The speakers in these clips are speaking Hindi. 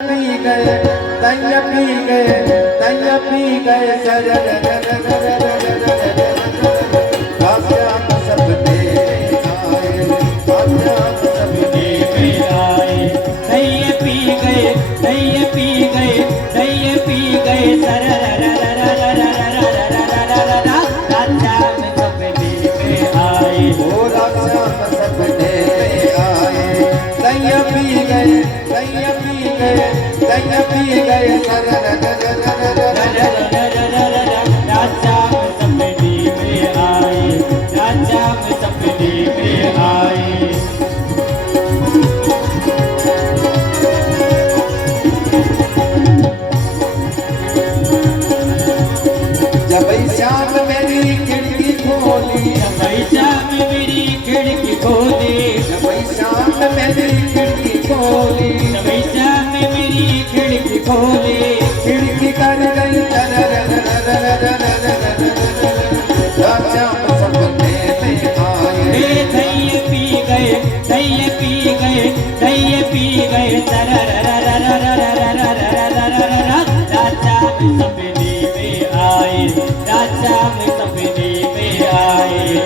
पी गए दैया पी गए दैया पी गए सपने आए सपने आए दैया पी गए दैया पी गए दैया पी गए सपने में आए ओ राजा सपने आए दैया पी गए दैया पी गए दैया पी गए राजा सपने में आए राजा सपने में आए जब श्याम मेरी खिड़की खोली जब श्याम मेरी खिड़की खोली जब श्याम मेरी खिड़की खोली जब श्याम मेरी खिड़की खोली खिड़की कर गई श्याम सपने में आए दैया पी गए दैया पी गए दैया पी गए राजा सपने में आए राजा सपने में आए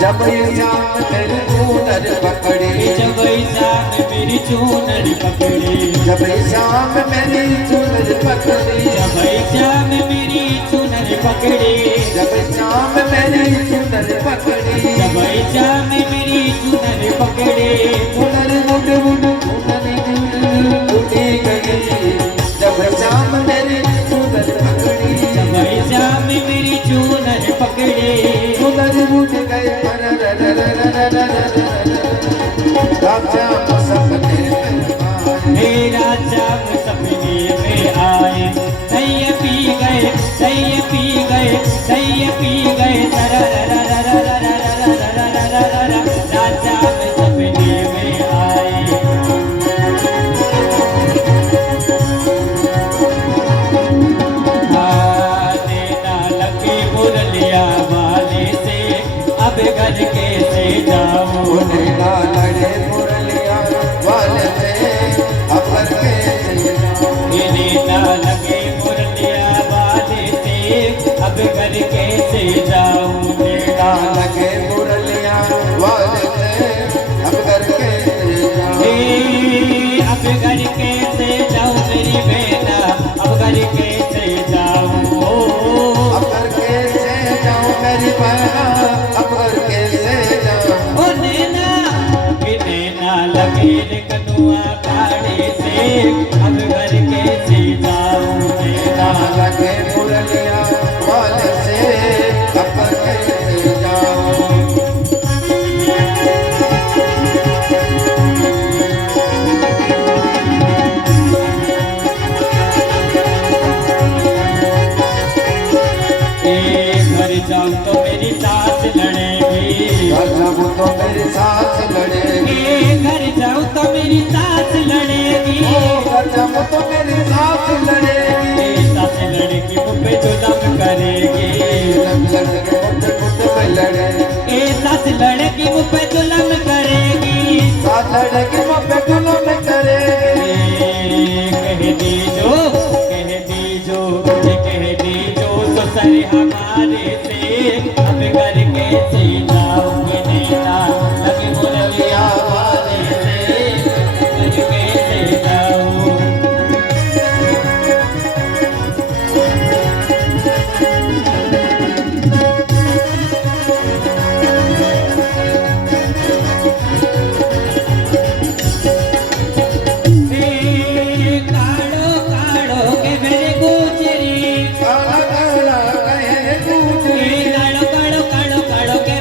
जब श्याम मेरी चूनर पकड़ी जब श्याम मेरी चूनर पकड़ी जब श्याम मेरी चूनर पकड़ी जब श्याम मेरी चूनर पकड़ी जब श्याम मेरी चूनर पकड़ी जब श्याम मेरी चूनर पकड़ी चूनर मुड़ मुड़ चूनर उड़ी गई जब श्याम मेरी चूनर पकड़ी जब श्याम मेरी चूनर पकड़ी चूनर उड़ गए राजा सपने में आए हे राजा सपने में आए दैया पी गए दैया पी गए दैया पी गए राजा सपने में आए देना लगे मुरलिया वाले से अब घर कैसे जाऊं उन्हें लड़े मुरलिया वाले से अपर के देना लगे मुरलिया वाले से अब घर कैसे जाऊं ना लगे मुरलिया वाले से अब करके अब घर कैसे जाऊं मेरी बेटा अब घर कैसे जाऊं अब करके से जाऊं मेरी बहना अब करके से जाऊं ओ नैना लगे रे कनुआ काढ़े से अब घर कैसे जाऊं ना लगे मुरलिया वाले से अब करके से जाऊं घर जाऊं तो मेरी सास लड़ेगी जब तो मेरे साथ लड़ेगी घर जाऊं तो मेरी सास लड़ेगी जब तो मेरे साथ लड़ेगी सास लड़की मुझ पे जुल्म करेगी लड़के मुझे में लड़े ए सास लड़की मुझ पे जुल्म करेगी साथ लड़के मुझे गुलों में करे कह दीजो ससुर हमारे से अब घर कैसे जाऊंगे नैना लगे मुरलिया वाले से घर कैसे जाऊं काढ़ो काढ़ो के मेरे गुजरी काला काला कहे पूछे काढ़ो काढ़ो काढ़ो काढ़ो के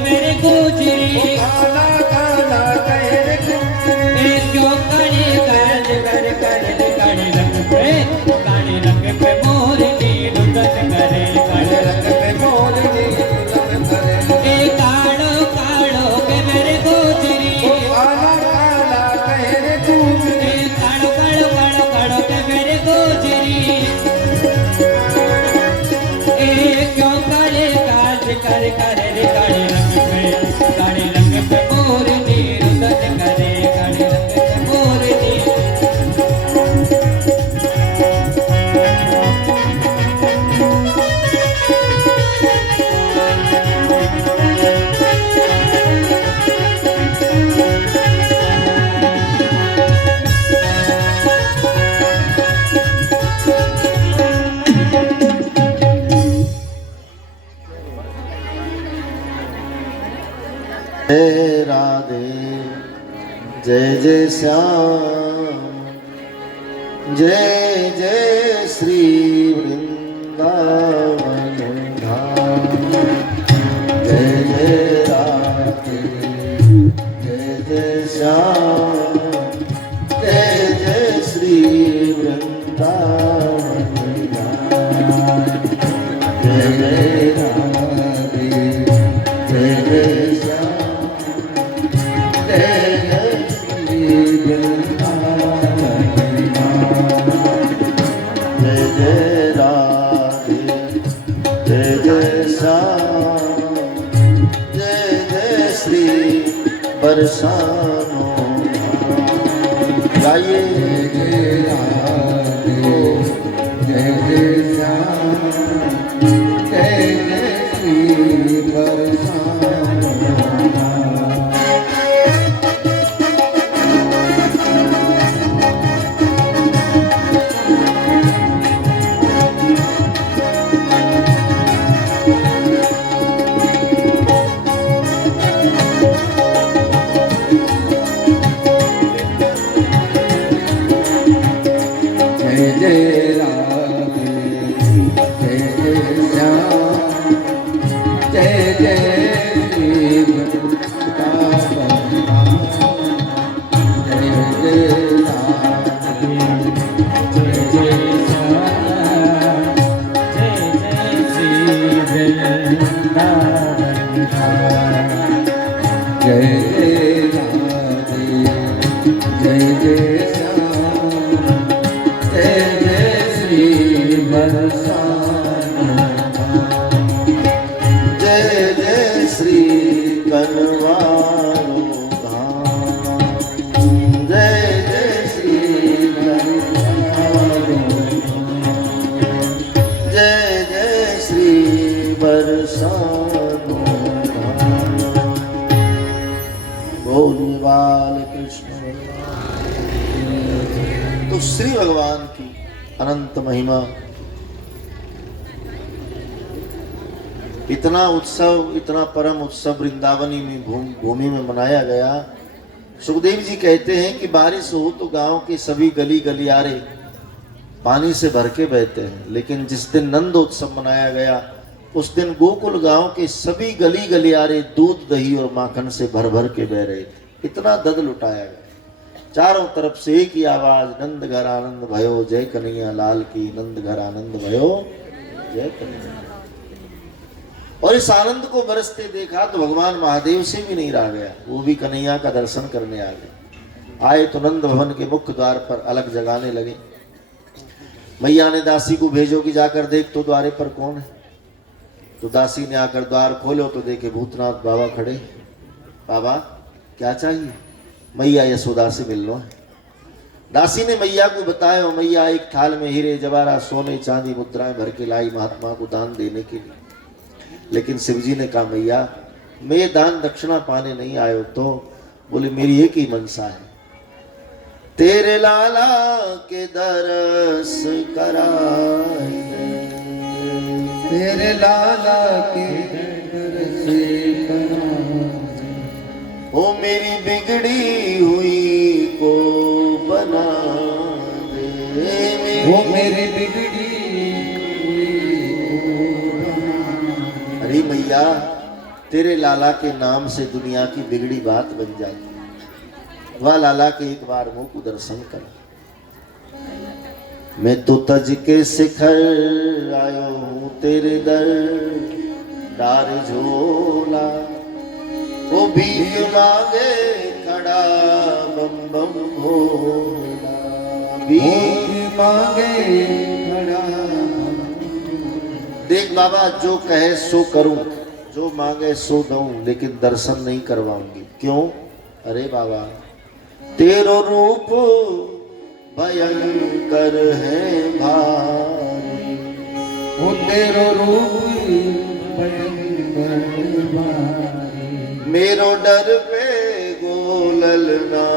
ए क्यों काले काज कर करे रे काले रंग पे मोरनी रुदन करे काले रंग पे मोरनी जय राधे जय जय श्याम जय जय श्री वृंदावन धाम जय जय राधे जय जय श्याम जय जय श्री वृंदावन धाम जय जय राधे जय जय श्याम बरसानो गाइए जय राधे जय जय श्याम जय जय श्री बरसानो जय जय श्री कनवारो धाम जय जय श्री कनवारो जय जय श्री बरसानो धाम बोल बाल कृष्ण। तो श्री भगवान की अनंत महिमा, इतना उत्सव, इतना परम उत्सव वृंदावनी में भूमि में मनाया गया। सुखदेव जी कहते हैं कि बारिश हो तो गांव के सभी गली गलियारे पानी से भर के बहते हैं, लेकिन जिस दिन नंद उत्सव मनाया गया उस दिन गोकुल गांव के सभी गली गलियारे दूध दही और माखन से भर भर के बह रहे थे। इतना दद लुटाया गया। चारों तरफ से एक ही आवाज, नंद घर आनंद भयो जय कन्हैया लाल की, नंद घर आनंद भयो जय कन्हैया। और इस आनंद को बरसते देखा तो भगवान महादेव से भी नहीं रहा गया, वो भी कन्हैया का दर्शन करने आ गए। आए तो नंद भवन के मुख्य द्वार पर अलग जगाने लगे। मैया ने दासी को भेजो कि जाकर देख तो द्वारे पर कौन है। तो दासी ने आकर द्वार खोलो तो देखे भूतनाथ बाबा खड़े। बाबा क्या चाहिए? मैया यशोदा से मिल लो। दासी ने मैया को बताया। मैया एक थाल में हीरे जवाहरात सोने चांदी मुद्राएं भर के लाई महात्मा को दान देने के लिए। लेकिन शिवजी ने कहा मैया मैं दान दक्षिणा पाने नहीं आयो। तो बोले मेरी एक ही मनसा है, तेरे लाला के दरस कराए, तेरे लाला के दरस कराए, ओ मेरी बिगड़ी हुई को बना दे, वो मेरी बिगड़ी। अरे मैया तेरे लाला के नाम से दुनिया की बिगड़ी बात बन जाती, वह लाला के एक बार मुंह को दर्शन कर। मैं तो तज के शिखर आयो हूँ तेरे दर डार झोला, वो भीख मांगे खड़ा बम बम भोला, भीख मांगे खड़ा। देख बाबा, जो कहे सो करूं, जो मांगे सो दूं, लेकिन दर्शन नहीं करवाऊंगी। क्यों? अरे बाबा, तेरो रूप भयंकर है भारी, वो तेरो रूप भयंकर भारी, मेरो डर पे गोलल ना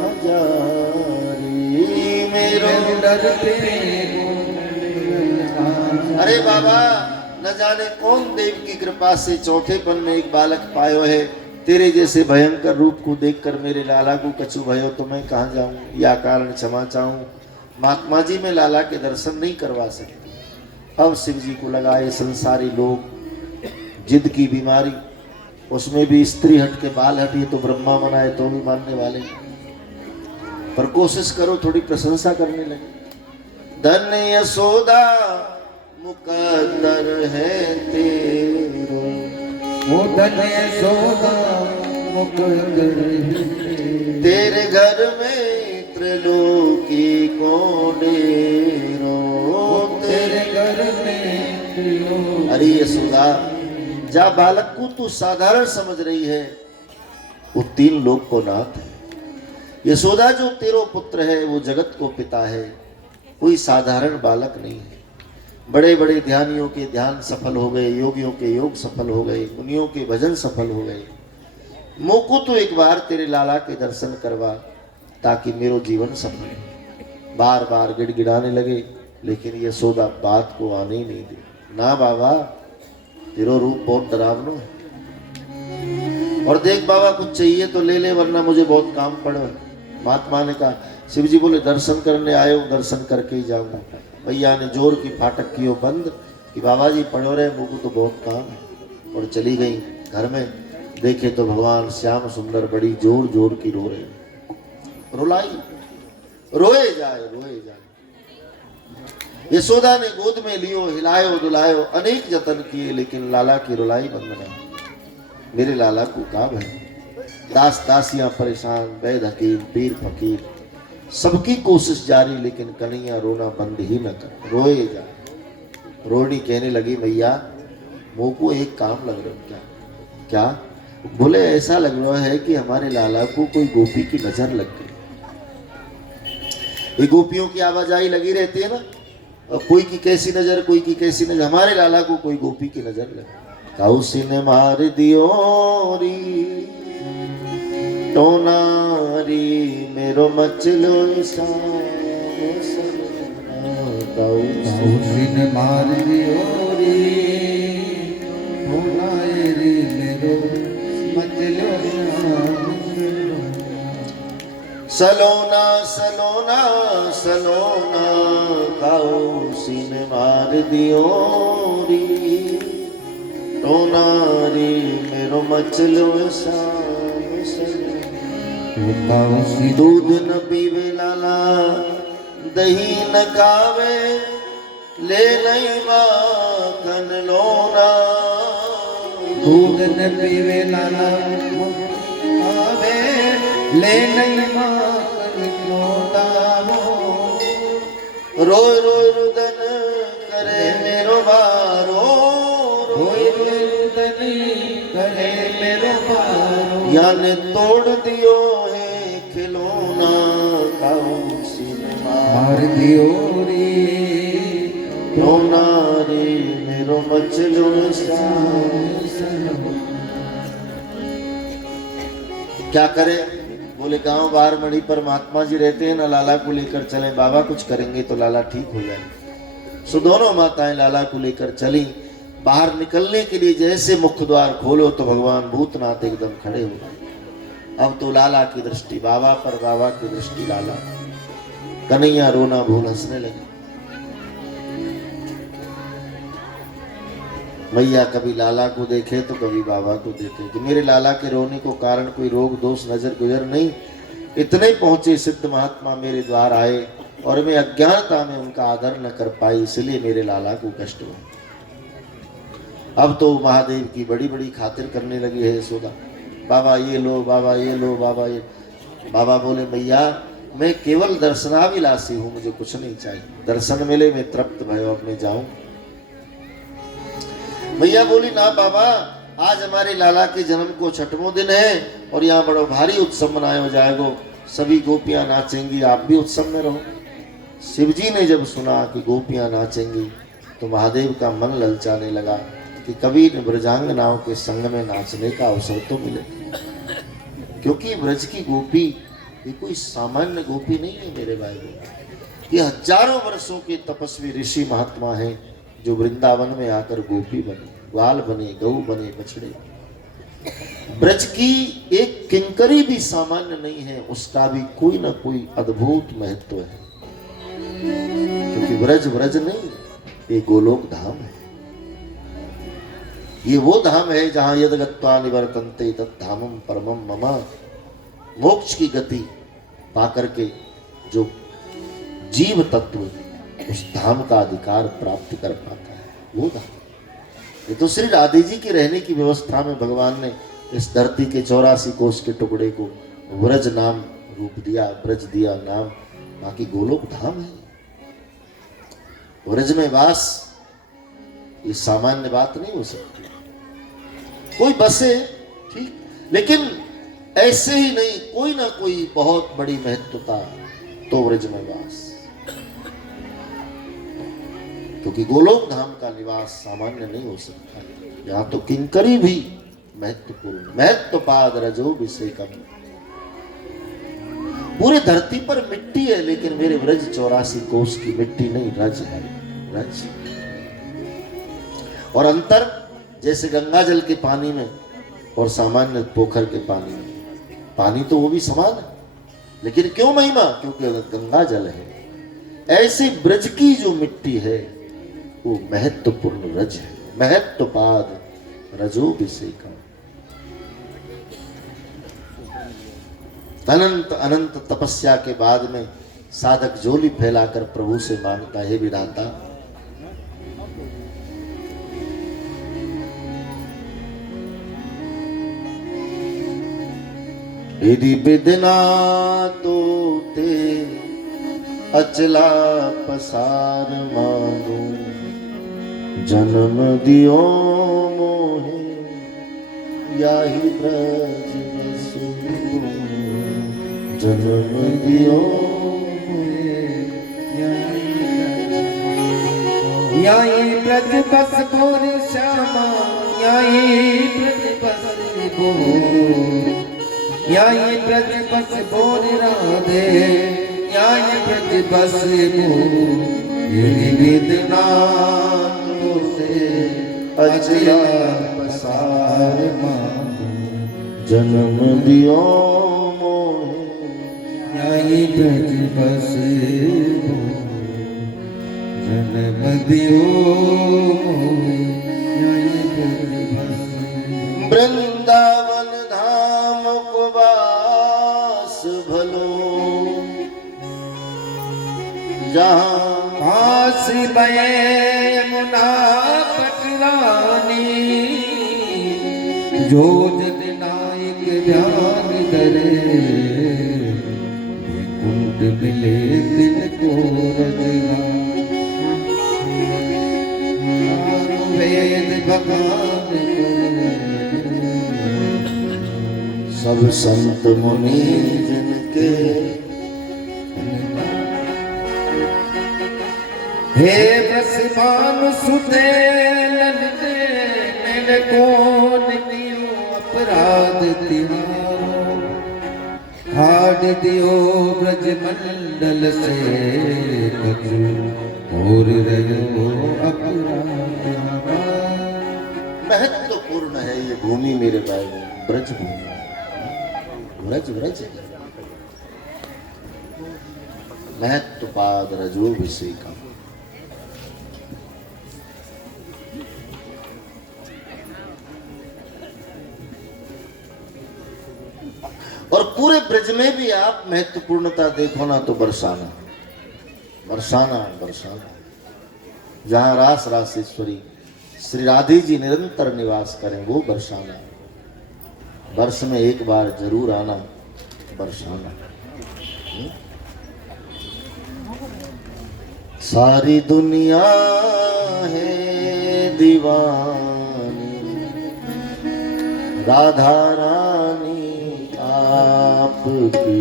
हजारी, मेरो डर पे। अरे बाबा, न जाने कौन देव की कृपा से चौथेपन में एक बालक पायो है। तेरे जैसे भयंकर रूप को देखकर मेरे लाला को कछु भयो तो मैं कहाँ जाऊं, या कारण क्षमा चाहूं। महात्मा जी में लाला के दर्शन नहीं करवा सकते। अब शिव जी को लगा ये संसारी लोग, जिद की बीमारी, उसमें भी स्त्री हट के बाल हटी तो ब्रह्मा मनाए तो भी मानने वाले, पर कोशिश करो थोड़ी प्रशंसा करने लगे। धन यशोदा मुकद्दर है तेरो, वो धन यशोदा मुकद्दर है तेरे घर में त्रिलोकी को डेरो, तेरे घर में त्रिलोकी। अरे यशोदा, जा बालक को तू साधारण समझ रही है, वो 3 लोक को नाथ है। यशोदा जो तेरो पुत्र है वो जगत को पिता है, कोई साधारण बालक नहीं है। बड़े बड़े ध्यानियों के ध्यान सफल हो गए, योगियों के योग सफल हो गए, मुनियों के भजन सफल हो गए। मोको तो एक बार तेरे लाला के दर्शन करवा, ताकि मेरो जीवन सफल हो। बार बार गिड़गिड़ाने लगे, लेकिन यशोदा बात को आने ही नहीं दी। ना बाबा, तेरो रूप बहुत डरावना है, और देख बाबा, कुछ चाहिए तो ले ले, वरना मुझे बहुत काम पड़े। महात्मा ने कहा, शिव जी बोले दर्शन करने आए हो, दर्शन करके ही जाऊंगा। भैया ने जोर की फाटक कियो बंद कि बाबा जी पढ़ो रहे, मुझको तो बहुत काम है, और चली गई। घर में देखे तो भगवान श्याम सुंदर बड़ी जोर जोर की रो रहे। रुलाई, रोए जाए रोए जाए। यशोदा ने गोद में लियो, हिलायो डुलायो, अनेक जतन किए, लेकिन लाला की रुलाई बंद नहीं। मेरे लाला को काब है। दास दासियां परेशान, वैद हकीम पीर फकीर, सबकी कोशिश जारी, लेकिन कन्हैया रोना बंद ही न कर, रोए जा। रोनी कहने लगी, भैया मुँह को एक काम लग रहा है। क्या? क्या? बोले ऐसा लग रहा है कि हमारे लाला को कोई गोपी की नजर लग गई। ये गोपियों की आवाजाही लगी रहती है ना, और कोई की कैसी नजर, कोई की कैसी नजर, हमारे लाला को कोई गोपी की नजर लगी। काउसी ने मार दियो री टोनारी, मेरो मचलो काउसी ने मार दियो रे टोनारी, मेरो मचलो सलोना सलोना सलोना, काउसी ने मार दियो री टोनारी, मेरो मचलो दूध न पीवे लाला, दही न खावे, ले नहीं माखन लोना। दूध न पीवे लाला आवे, ले नहीं माखन लोना। रोय रोय रुदन करे मेरो बारो, रोय रोय रुदन करे मेरो बारो। याने तोड़ दियो है खिलौना, काउसी ने मार दियो रे टोना रे, मेरो मचलो क्या करे? बोले गांव बाहर मड़ी पर महात्मा जी रहते हैं ना, लाला को लेकर चले, बाबा कुछ करेंगे तो लाला ठीक हो जाए। सो दोनों माताएं लाला को लेकर चली। बाहर निकलने के लिए जैसे मुख्य द्वार खोलो तो भगवान भूतनाथ एकदम खड़े हो गए। अब तो लाला की दृष्टि बाबा पर, बाबा की दृष्टि लाला। कन्हैया रोना भूल हंसने लगे। मैया कभी लाला को देखे तो कभी बाबा को देखे कि मेरे लाला के रोने को कारण कोई रोग दोष नजर गुजर नहीं। इतने पहुंचे सिद्ध महात्मा मेरे द्वार आए और मैं अज्ञानता में उनका आदर न कर पाई, इसलिए मेरे लाला को कष्ट हुआ। अब तो महादेव की बड़ी बड़ी खातिर करने लगी है यशोदा। बाबा ये लो, बाबा ये लो, बाबा ये। बाबा बोले मैया मैं केवल दर्शनाभिलाषी हूँ, मुझे कुछ नहीं चाहिए। दर्शन मिले मैं तृप्त भयो, अब मैं जाऊं। मैया बोली ना बाबा, आज हमारे लाला के जन्म को छठवां दिन है और यहाँ बड़ा भारी उत्सव मनाया जाएगा, सभी गोपियां नाचेंगी, आप भी उत्सव में रहो। शिव जी ने जब सुना कि गोपियां नाचेंगी तो महादेव का मन ललचाने लगा कि कभी ब्रजांगनाओं के संग में नाचने का अवसर तो मिले, क्योंकि ब्रज की गोपी ये कोई सामान्य गोपी नहीं है मेरे भाई, ये हजारों वर्षों के तपस्वी ऋषि महात्मा हैं जो वृंदावन में आकर गोपी बने, ग्वाल बने, गऊ बने, बछड़े। ब्रज की एक किंकरी भी सामान्य नहीं है, उसका भी कोई ना कोई अद्भुत महत्व है, क्योंकि ब्रज ब्रज नहीं, ये गोलोक धाम है। ये वो धाम है जहां यद गत्वा निवर्तन्ते तत् धामम परमम मम, मोक्ष की गति पाकर के जो जीव तत्व उस धाम का अधिकार प्राप्त कर पाता है, वो धाम। ये तो श्री राधे जी के रहने की व्यवस्था में भगवान ने इस धरती के 84 कोस के टुकड़े को व्रज नाम रूप दिया, ब्रज दिया नाम, बाकी गोलोक धाम है। व्रज में वास ये सामान्य बात नहीं हो सकती, कोई बसे ठीक, लेकिन ऐसे ही नहीं, कोई ना कोई बहुत बड़ी महत्वता तो व्रज में वास, क्योंकि गोलोक धाम का निवास सामान्य नहीं हो सकता। यहाँ तो किंकरी भी महत्वपूर्ण, महत्वपाद रजो विषेकम। पूरे धरती पर मिट्टी है, लेकिन मेरे व्रज 84 कोस की मिट्टी नहीं, रज है, रज। और अंतर जैसे गंगा जल के पानी में और सामान्य पोखर के पानी में, पानी तो वो भी समान है, लेकिन क्यों महिमा? क्योंकि गंगा जल है। ऐसे ब्रज की जो मिट्टी है वो महत्वपूर्ण रज है, महत्वपाद रजो विषेकम। अनंत अनंत तपस्या के बाद में साधक झोली फैलाकर प्रभु से मांगता है, विधाता यदि बिदना तो ते अचला पसार मांगू, जन्म दियो मोहे याही ब्रज बसु, जन्म दियो याही ब्रज बस बोर श्यामा, याही ब्रज बस बोर, याही ब्रज बस बोर राधे, याही ब्रज बस बोर। यदि बिदना तो ते अचला पसार मांगू, जन्म दियो मोहे याही ब्रज बस बोर, जन्म दियो मोहे याही ब्रज बस। वृंदावन धाम को वास भलो, जहाँ काशी बये यमुना पटरानी, जो जन नायक ध्यान धरे, कुंड मिले दिन को रजगा, वेद भगवान सब संत मुनि जिनके, हे ब्रह्मानु सुते ललते, मैंने कौन दियो अपराध तिहारो, हाड़ दियो ब्रज मंडल से कछु और रहो अपराध। महत्वपूर्ण है ये भूमि मेरे भाई, ब्रज भूमि, ब्रज ब्रज महत्वपाद रजो विषेकम। और पूरे ब्रज में भी आप महत्वपूर्णता देखो ना तो बरसाना, बरसाना, बरसाना, जहां रास रासेश्वरी श्री राधे जी निरंतर निवास करें, वो बरसाना। वर्ष में एक बार जरूर आना बरसाना। सारी दुनिया है दीवानी, राधा रानी आपकी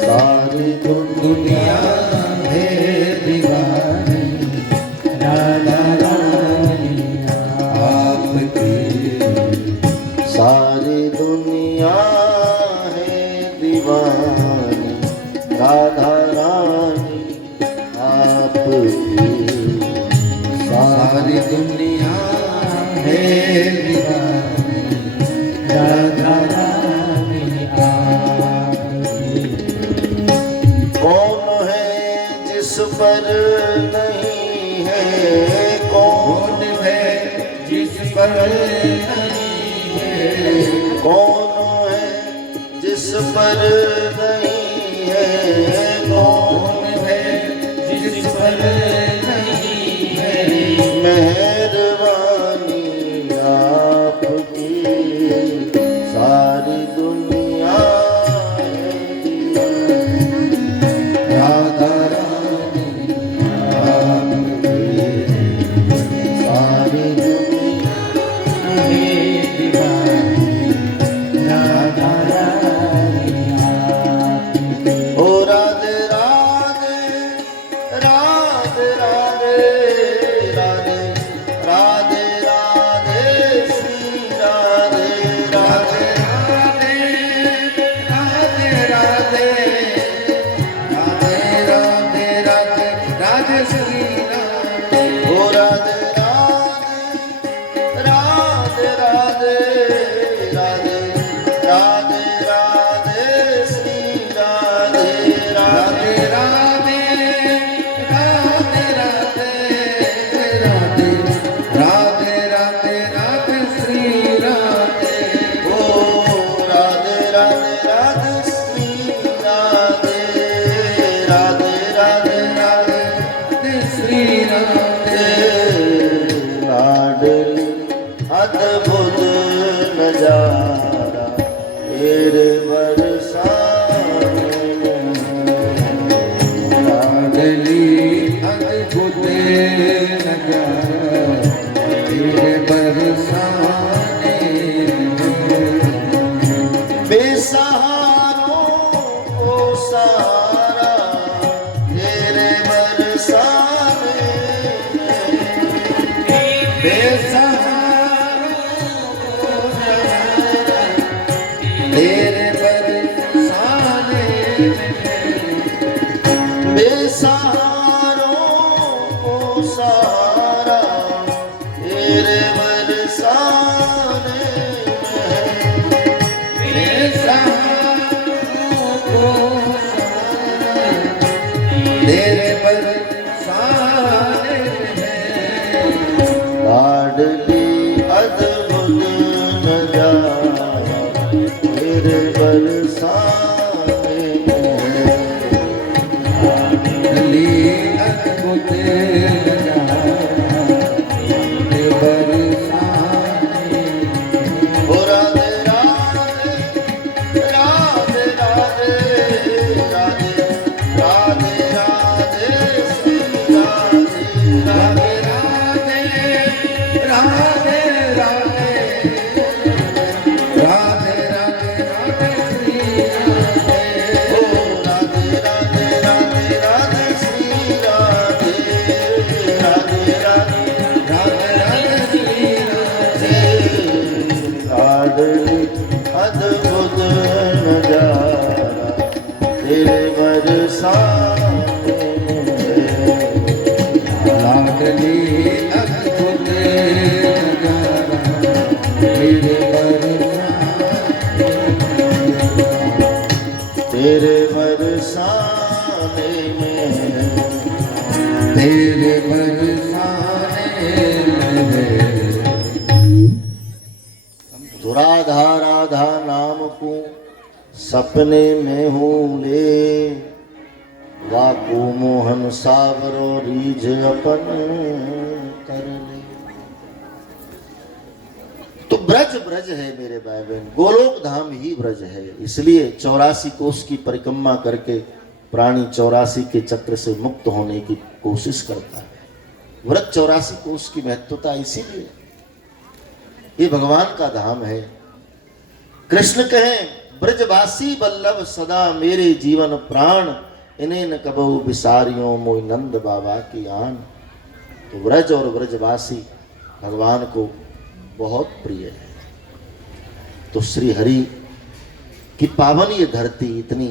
सारी दुनिया है दीवानी, राधा रानी आपकी सारी दुनिया है दीवानी, राधा रानी आपकी सारी दुनिया है दीवानी, राधा रानी आपकी। कौन है जिस पर नहीं है, कौन है जिस पर नहीं है, कौन है जिस पर नहीं है, कौन है जिस पर नहीं है, मेहरबानी आपकी सारी दुनिया है दीवानी, राधा रानी आपकी सारी दुनिया है दीवानी, राधा रानी आपकी। ओ राधे राधे राधे राधे राधे राधे राधे श्री राधे राधे राधे राधे राधे राधे राधे राधे राधे श्री राधे। ओ राधे राधे राधे राधे राधे राधे श्री राधे राधे राधे राधे राधे राधे राधे राधे राधे श्री राधे। ओ राधे राधे राधे श्री राधे राधे राधे राधे श्री राधे। लाडली अद्भुत नजारा तेरे बरसाने में, लाडली अद्भुत नजारा तेरे बरसाने में। बेसहारों को सहारा तेरे बरसाने में, तेरे बरसाने में। बेसहारों को सहारा तेरे बरसाने में, तेरे बरसाने में। लाडली अद्भुत नजारा तेरे बरसाने में, लाडली अद्भुत नजारा तेरे बरसाने में। ओ राधे राधे राधे राधे राधे राधे राधे श्री राधे राधे राधे राधे राधे राधे राधे राधे श्री राधे। ओ राधे राधे राधे राधे श्री राधे राधे राधे राधे राधे श्री राधे। लाडली अद्भुत नजारा तेरे बरसाने में, लाडली अद्भुत नजारा तेरे तेरे बरसाने में, तेरे बरसाने में। तो राधा राधा नाम को सपने में हूँ ले, वाकू मोहन सावरो रीझ अपन कर ले। तो ब्रज ब्रज है मेरे भाई बहन, गोलोक धाम ही ब्रज है। इसलिए 84 कोष की परिक्रमा करके प्राणी 84 के चक्र से मुक्त होने की कोशिश करता है। व्रत 84 कोष की महत्वता इसीलिए ये भगवान का धाम है। कृष्ण कहें ब्रजवासी बल्लभ सदा मेरे जीवन प्राण, इन्हें न कबहु बिसारियों मोहि नंद बाबा की आन। तो ब्रज और ब्रजवासी भगवान को बहुत प्रिय है। तो श्री हरि की पावन ये धरती इतनी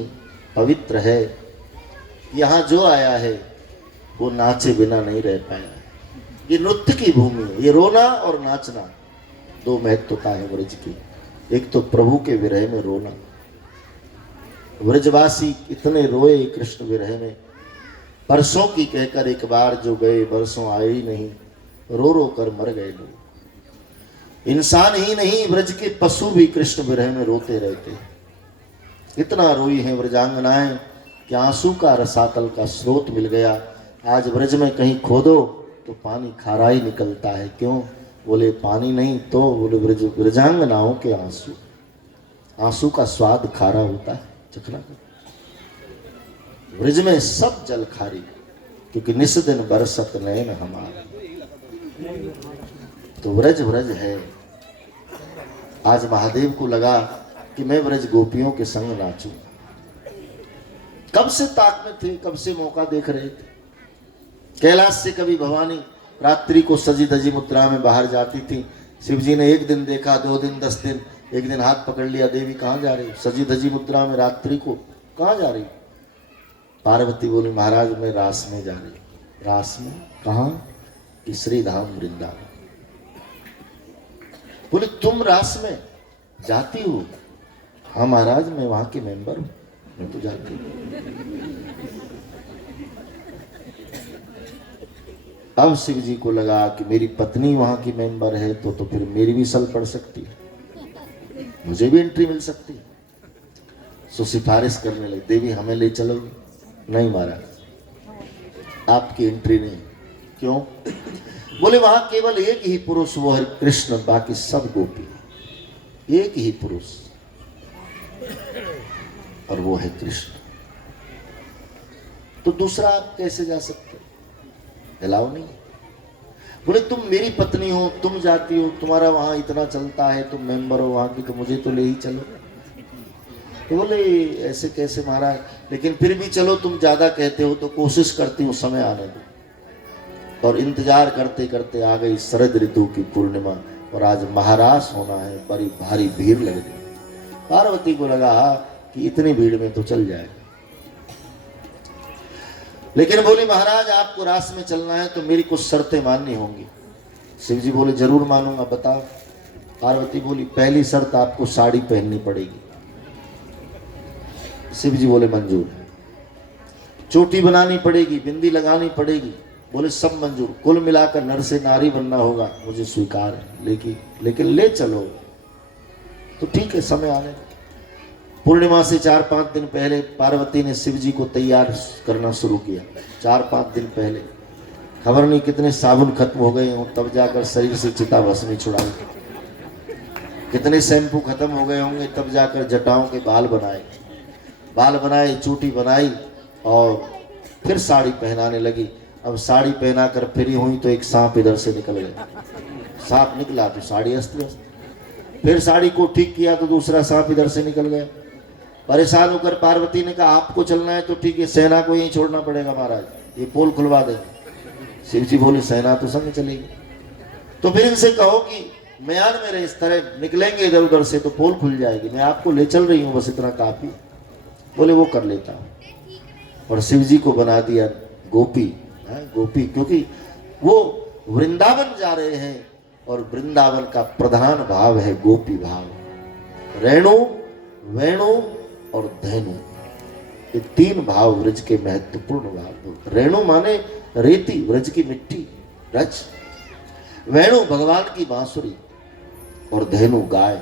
पवित्र है, यहाँ जो आया है वो नाचे बिना नहीं रह पाया। ये नृत्य की भूमि है, ये रोना और नाचना दो महत्वता है ब्रज की। एक तो प्रभु के विरह में रोना, ब्रजवासी इतने रोए कृष्ण विरह में, परसों की कहकर एक बार जो गए बरसों आए ही नहीं, रो रो कर मर गए लोग। इंसान ही नहीं ब्रज के पशु भी कृष्ण विरह में रोते रहते। इतना रोई है ब्रजांगनाएं कि आंसू का रसातल का स्रोत मिल गया। आज ब्रज में कहीं खोदो तो पानी खारा ही निकलता है। क्यों? बोले पानी नहीं तो बोले ब्रजांगनाओं के आंसू, आंसू का स्वाद खारा होता है, चखना। ब्रज में सब जल खारी, क्योंकि निस दिन बरसत नैन हमारा। तो ब्रज ब्रज है। आज महादेव को लगा कि मैं ब्रज गोपियों के संग नाचूं। कब से ताक में थे, कब से मौका देख रहे थे। कैलाश से कभी भवानी रात्रि को सजी धजी मुद्रा में बाहर जाती थी। शिव जी ने एक दिन देखा, 2 दिन, 10 दिन, एक दिन हाथ पकड़ लिया, देवी कहाँ जा रही? सजी धजी मुद्रा में रात्रि को कहाँ जा रही? पार्वती बोली महाराज मैं रास में जा रही। रास में? कहाँ? कि श्री धाम वृंदावन। बोले तुम रास में जाती हो? हाँ महाराज मैं वहां के मेंबर हूं, मैं तो जाती हूं। अब शिव जी को लगा कि मेरी पत्नी वहां की मेंबर है तो फिर मेरी भी सल पड़ सकती है, मुझे भी एंट्री मिल सकती है। सो सिफारिश करने लगे, देवी हमें ले चलोगे? नहीं महाराज आपकी एंट्री नहीं। क्यों? बोले वहां केवल एक ही पुरुष, वो है कृष्ण, बाकी सब गोपी। एक ही पुरुष और वो है कृष्ण। तो दूसरा आप कैसे जा सकते? अलाउ नहीं। बोले तुम मेरी पत्नी हो, तुम जाती हो, तुम्हारा वहां इतना चलता है, तुम मेंबर हो वहां की, तो मुझे तो ले ही चलो। तो बोले ऐसे कैसे महाराज? लेकिन फिर भी चलो, तुम ज्यादा कहते हो तो कोशिश करती हूँ, समय आने दो। और इंतजार करते करते आ गई शरद ऋतु की पूर्णिमा, और आज महारास होना है, बड़ी भारी भीड़ लग गई। पार्वती को लगा कि इतनी भीड़ में तो चल जाएगा, लेकिन बोली महाराज आपको रास में चलना है तो मेरी कुछ शर्तें माननी होंगी। शिव जी बोले जरूर मानूंगा, बताओ। पार्वती बोली पहली शर्त आपको साड़ी पहननी पड़ेगी। शिव जी बोले मंजूर है। चोटी बनानी पड़ेगी, बिंदी लगानी पड़ेगी। बोले सब मंजूर, कुल मिलाकर नर से नारी बनना होगा, मुझे स्वीकार है, लेकिन ले चलो। तो ठीक है, समय आने दो। पूर्णिमा से 4-5 दिन पहले पार्वती ने शिव जी को तैयार करना शुरू किया। 4-5 दिन पहले, खबर नहीं कितने साबुन खत्म हो गए हों, तब जाकर शरीर से चिता भस्मी छुड़ाई। कितने शैम्पू खत्म हो गए होंगे, तब जाकर जटाओं के बाल बनाए, चोटी बनाई, और फिर साड़ी पहनाने लगी। अब साड़ी पहनाकर फ्री हुई तो एक सांप इधर से निकल गया। सांप निकला तो साड़ी अस्त व्यस्त। फिर साड़ी को ठीक किया तो दूसरा सांप इधर से निकल गया। परेशान होकर पार्वती ने कहा आपको चलना है तो ठीक है, सेना को यहीं छोड़ना पड़ेगा महाराज, ये पोल खुलवा देंगे। शिव जी बोले सेना तो संग चलेगी। तो फिर इनसे कहो कि म्यान में इस तरह निकलेंगे इधर उधर से तो पोल खुल जाएगी, मैं आपको ले चल रही हूँ, बस इतना काफी। बोले वो कर लेता हूँ। और शिव जी को बना दिया गोपी, क्योंकि वो वृंदावन जा रहे हैं और वृंदावन का प्रधान भाव है गोपी भाव। रेणु, वेणु और धैनु, ये 3 भाव व्रज के महत्वपूर्ण भाव। रेणु माने रेती, व्रज की मिट्टी, रज। वेणु भगवान की बांसुरी, और धैनु गाय।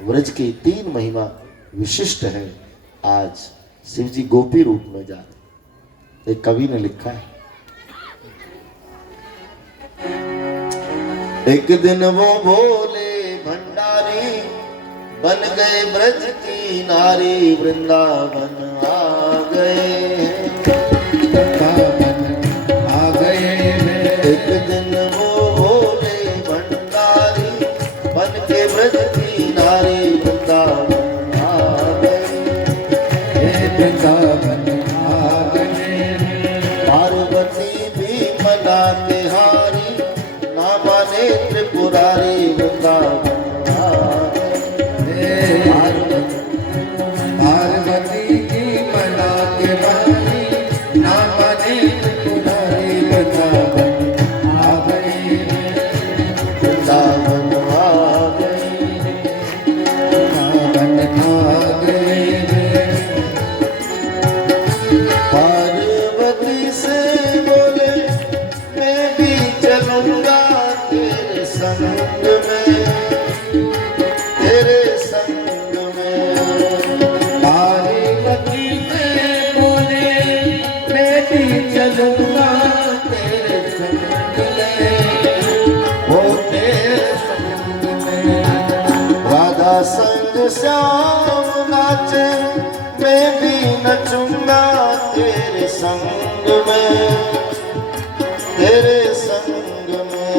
व्रज की 3 महिमा विशिष्ट है। आज शिव जी गोपी रूप में जा रहे। एक कवि ने लिखा है, एक दिन वो भोले भंडारी बन गए ब्रज की नारी, वृंदावन आ गए, एक दिन वो भोले भंडारी त्रिपुरारी वृंदावन पार्वती की मना के वाली ना माने त्रिपुरारी वृंदावन आ गए वृंदावन आ गए वृंदावन आ गए। पार्वती से बोले मैं भी चलूंगा तेरे संग में, तेरे संग में। पार्वती से बोले मैं भी चलूंगा तेरे संग में, वो तेरे संग में। राधा संग श्याम नाचे मैं भी नचूंगा तेरे संग में, तेरे संग में।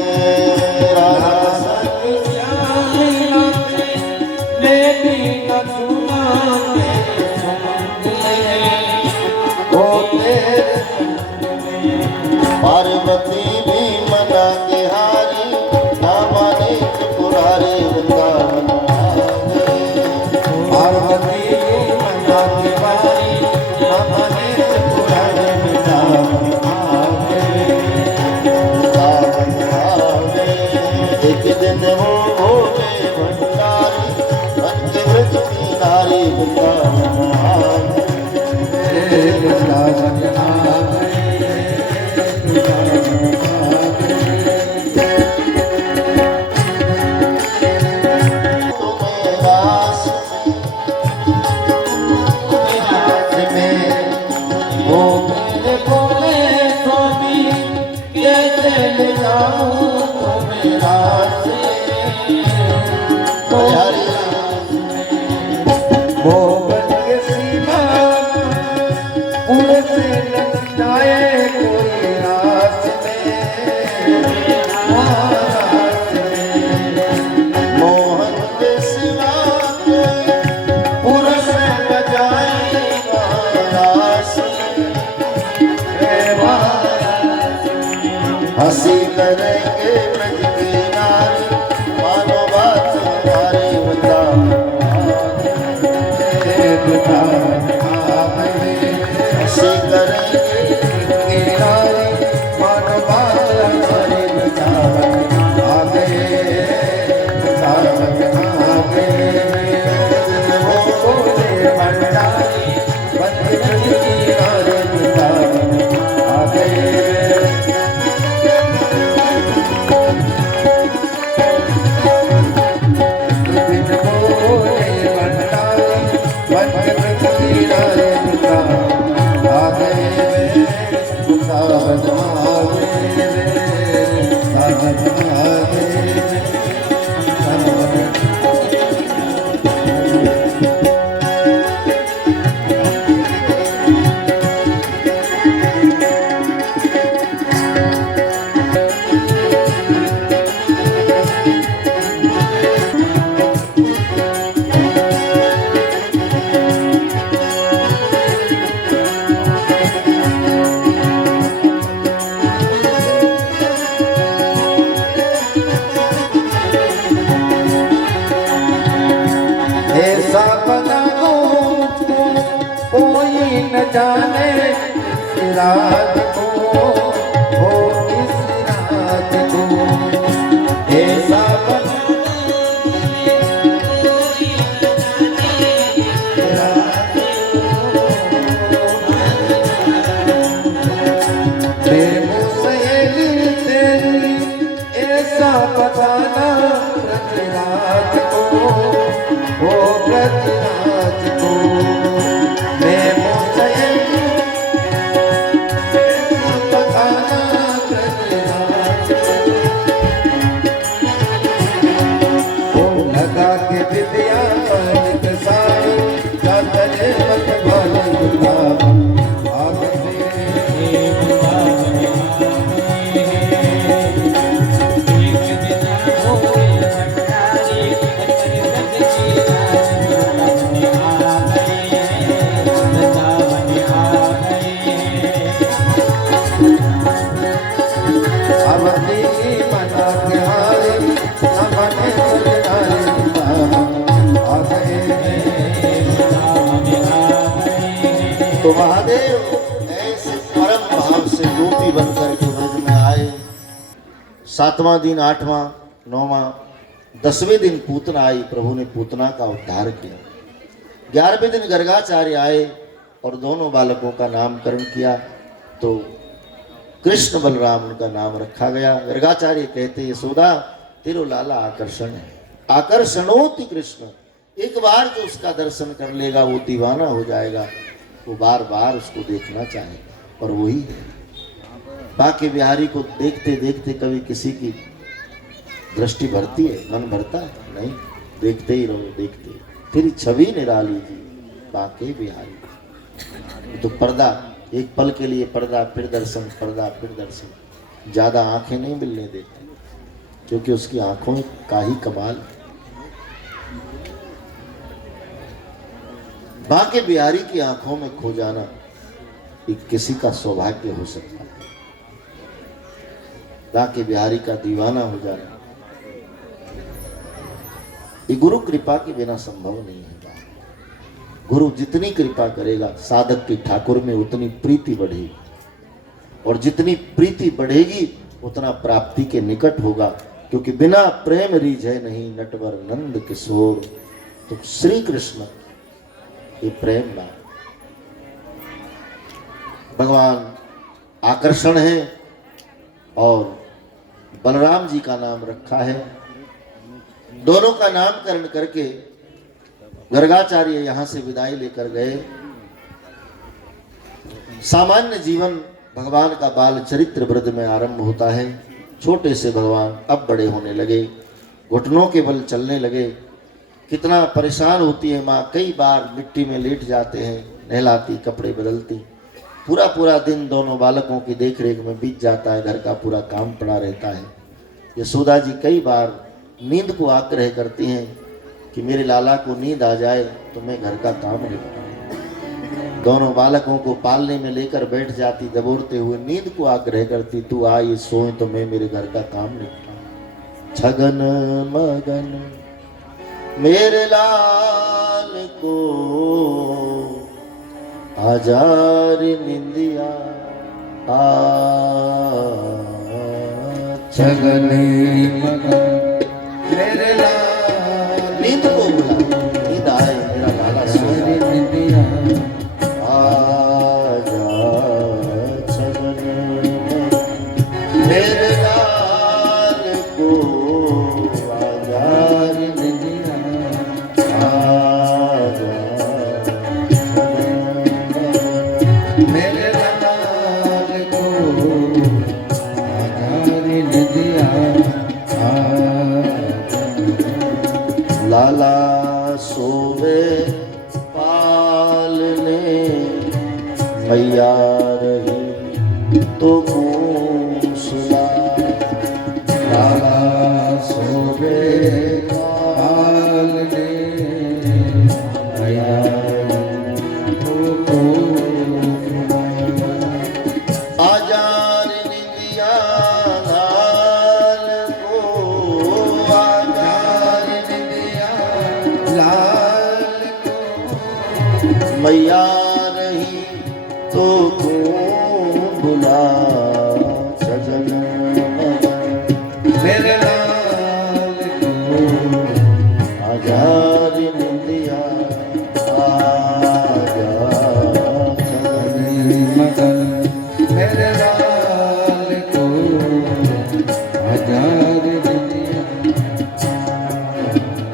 राधा संग श्याम नाचे मैं भी नचूंगा तेरे संग में, वो तेरे संग में। पार्वती भी मना के हारी ना माने त्रिपुरारी वृंदावन आ गए। पार्वती की मना की बारी ना माने त्रिपुरारी वृंदावन आ गए। वृंदावन आ गए। एक दिन वो भोले भंडारी बन के व्रज की नारी वृंदावन आ गए। वृंदावन आ गए, वृंदावन आ गए। तुम्हें रास में वो मेरे भोले स्वामी कैसे ले जाऊं तुम्हें रास में। में हरि वो बन के सीमा पूरे से लचकाए कोई रास में, रास में। मोहन के सिवा कोई पुरुष बजाएगा रास। हंसी करेंगे ब्रज की नारी मानो बात हमारे वृंदावन आ गए। हंसी करेंगे ऐसा बना दो मुझको कोई न जाने इस रात को, हो इस रात को। ऐसा बना दो कोई न जाने इस रात को। प्रेम सहेली तेरी ऐसा बताना रच रात को, वो ब्रजराज को। मैं मुझसे बताना ब्रजराज को। लगा के विद्या पंडित साई जातरे मत भाले वृंदावन आ गए। पार्वती की मना के हारी तो महादेव ऐसे परम भाव से गोपी बनकर के व्रज में आए। 7वां दिन, 8वां, 9वां, 10वें दिन पूतना आई। प्रभु ने पूतना का उद्धार किया। 11वें दिन गर्गाचार्य आए और दोनों बालकों का नामकरण किया। तो कृष्ण बलराम उनका नाम रखा गया। गर्गाचार्य कहते यशोदा तेरो लाला आकर्षण है, आकर्षणोति कृष्ण। एक बार जो उसका दर्शन कर लेगा वो दीवाना हो जाएगा, वो बार बार उसको देखना चाहेगा। और वही है, बाके बिहारी को देखते देखते कभी किसी की दृष्टि भरती है, मन भरता है? नहीं, देखते ही रहो, देखते। फिर छवि निराली जी बाके बिहारी। तो पर्दा, एक पल के लिए पर्दा, फिर दर्शन, पर्दा फिर दर्शन। ज्यादा आंखें नहीं मिलने देते, क्योंकि उसकी आंखों का ही कमाल है। बाके बिहारी की आंखों में खो जाना एक किसी का सौभाग्य हो सकता है। बाके बिहारी का दीवाना हो जाना ये गुरु कृपा के बिना संभव नहीं है। गुरु जितनी कृपा करेगा साधक की ठाकुर में उतनी प्रीति बढ़ेगी, और जितनी प्रीति बढ़ेगी उतना प्राप्ति के निकट होगा। क्योंकि बिना प्रेम रीझे नहीं नटवर नंद किशोर। तो श्री कृष्ण ये प्रेम बात, भगवान आकर्षण है। और बलराम जी का नाम रखा है। दोनों का नामकरण करके गर्गाचार्य यहां से विदाई लेकर गए। सामान्य जीवन भगवान का बाल चरित्र वृद्ध में आरंभ होता है। छोटे से भगवान अब बड़े होने लगे, घुटनों के बल चलने लगे। कितना परेशान होती है माँ, कई बार मिट्टी में लेट जाते हैं, नहलाती, कपड़े बदलती। पूरा पूरा दिन दोनों बालकों की देखरेख में बीत जाता है, घर का पूरा काम पड़ा रहता है। यशोदा जी कई बार नींद को आग्रह करती हैं कि मेरे लाला को नींद आ जाए तो मैं घर का काम निपटाऊं। दोनों बालकों को पालने में लेकर बैठ जाती, दबोरते हुए नींद को आग्रह करती, तू आई सोए तो मैं मेरे घर का काम निपटाऊं। छगन मगन मेरे लाल को आजार निंदिया छगन मगन मेरे लाल। नींद को बुला, नींद आए मेरा लाला सोए निंदिया आजा। छगन मेरे लाल को आजार निंदिया आजा। मेरे लाल को आधार निंदिया लाला सोवे पालने मैया रही तो कौन सुना। लाला सोवे पालने मैया को आजार निंदिया लाल को आजार निंदिया लाल को मैया रही तो कौन भुला। सजन मेरे लाल को आजार निंदिया आजा। मगन मेरे लाल को आजार निंदिया।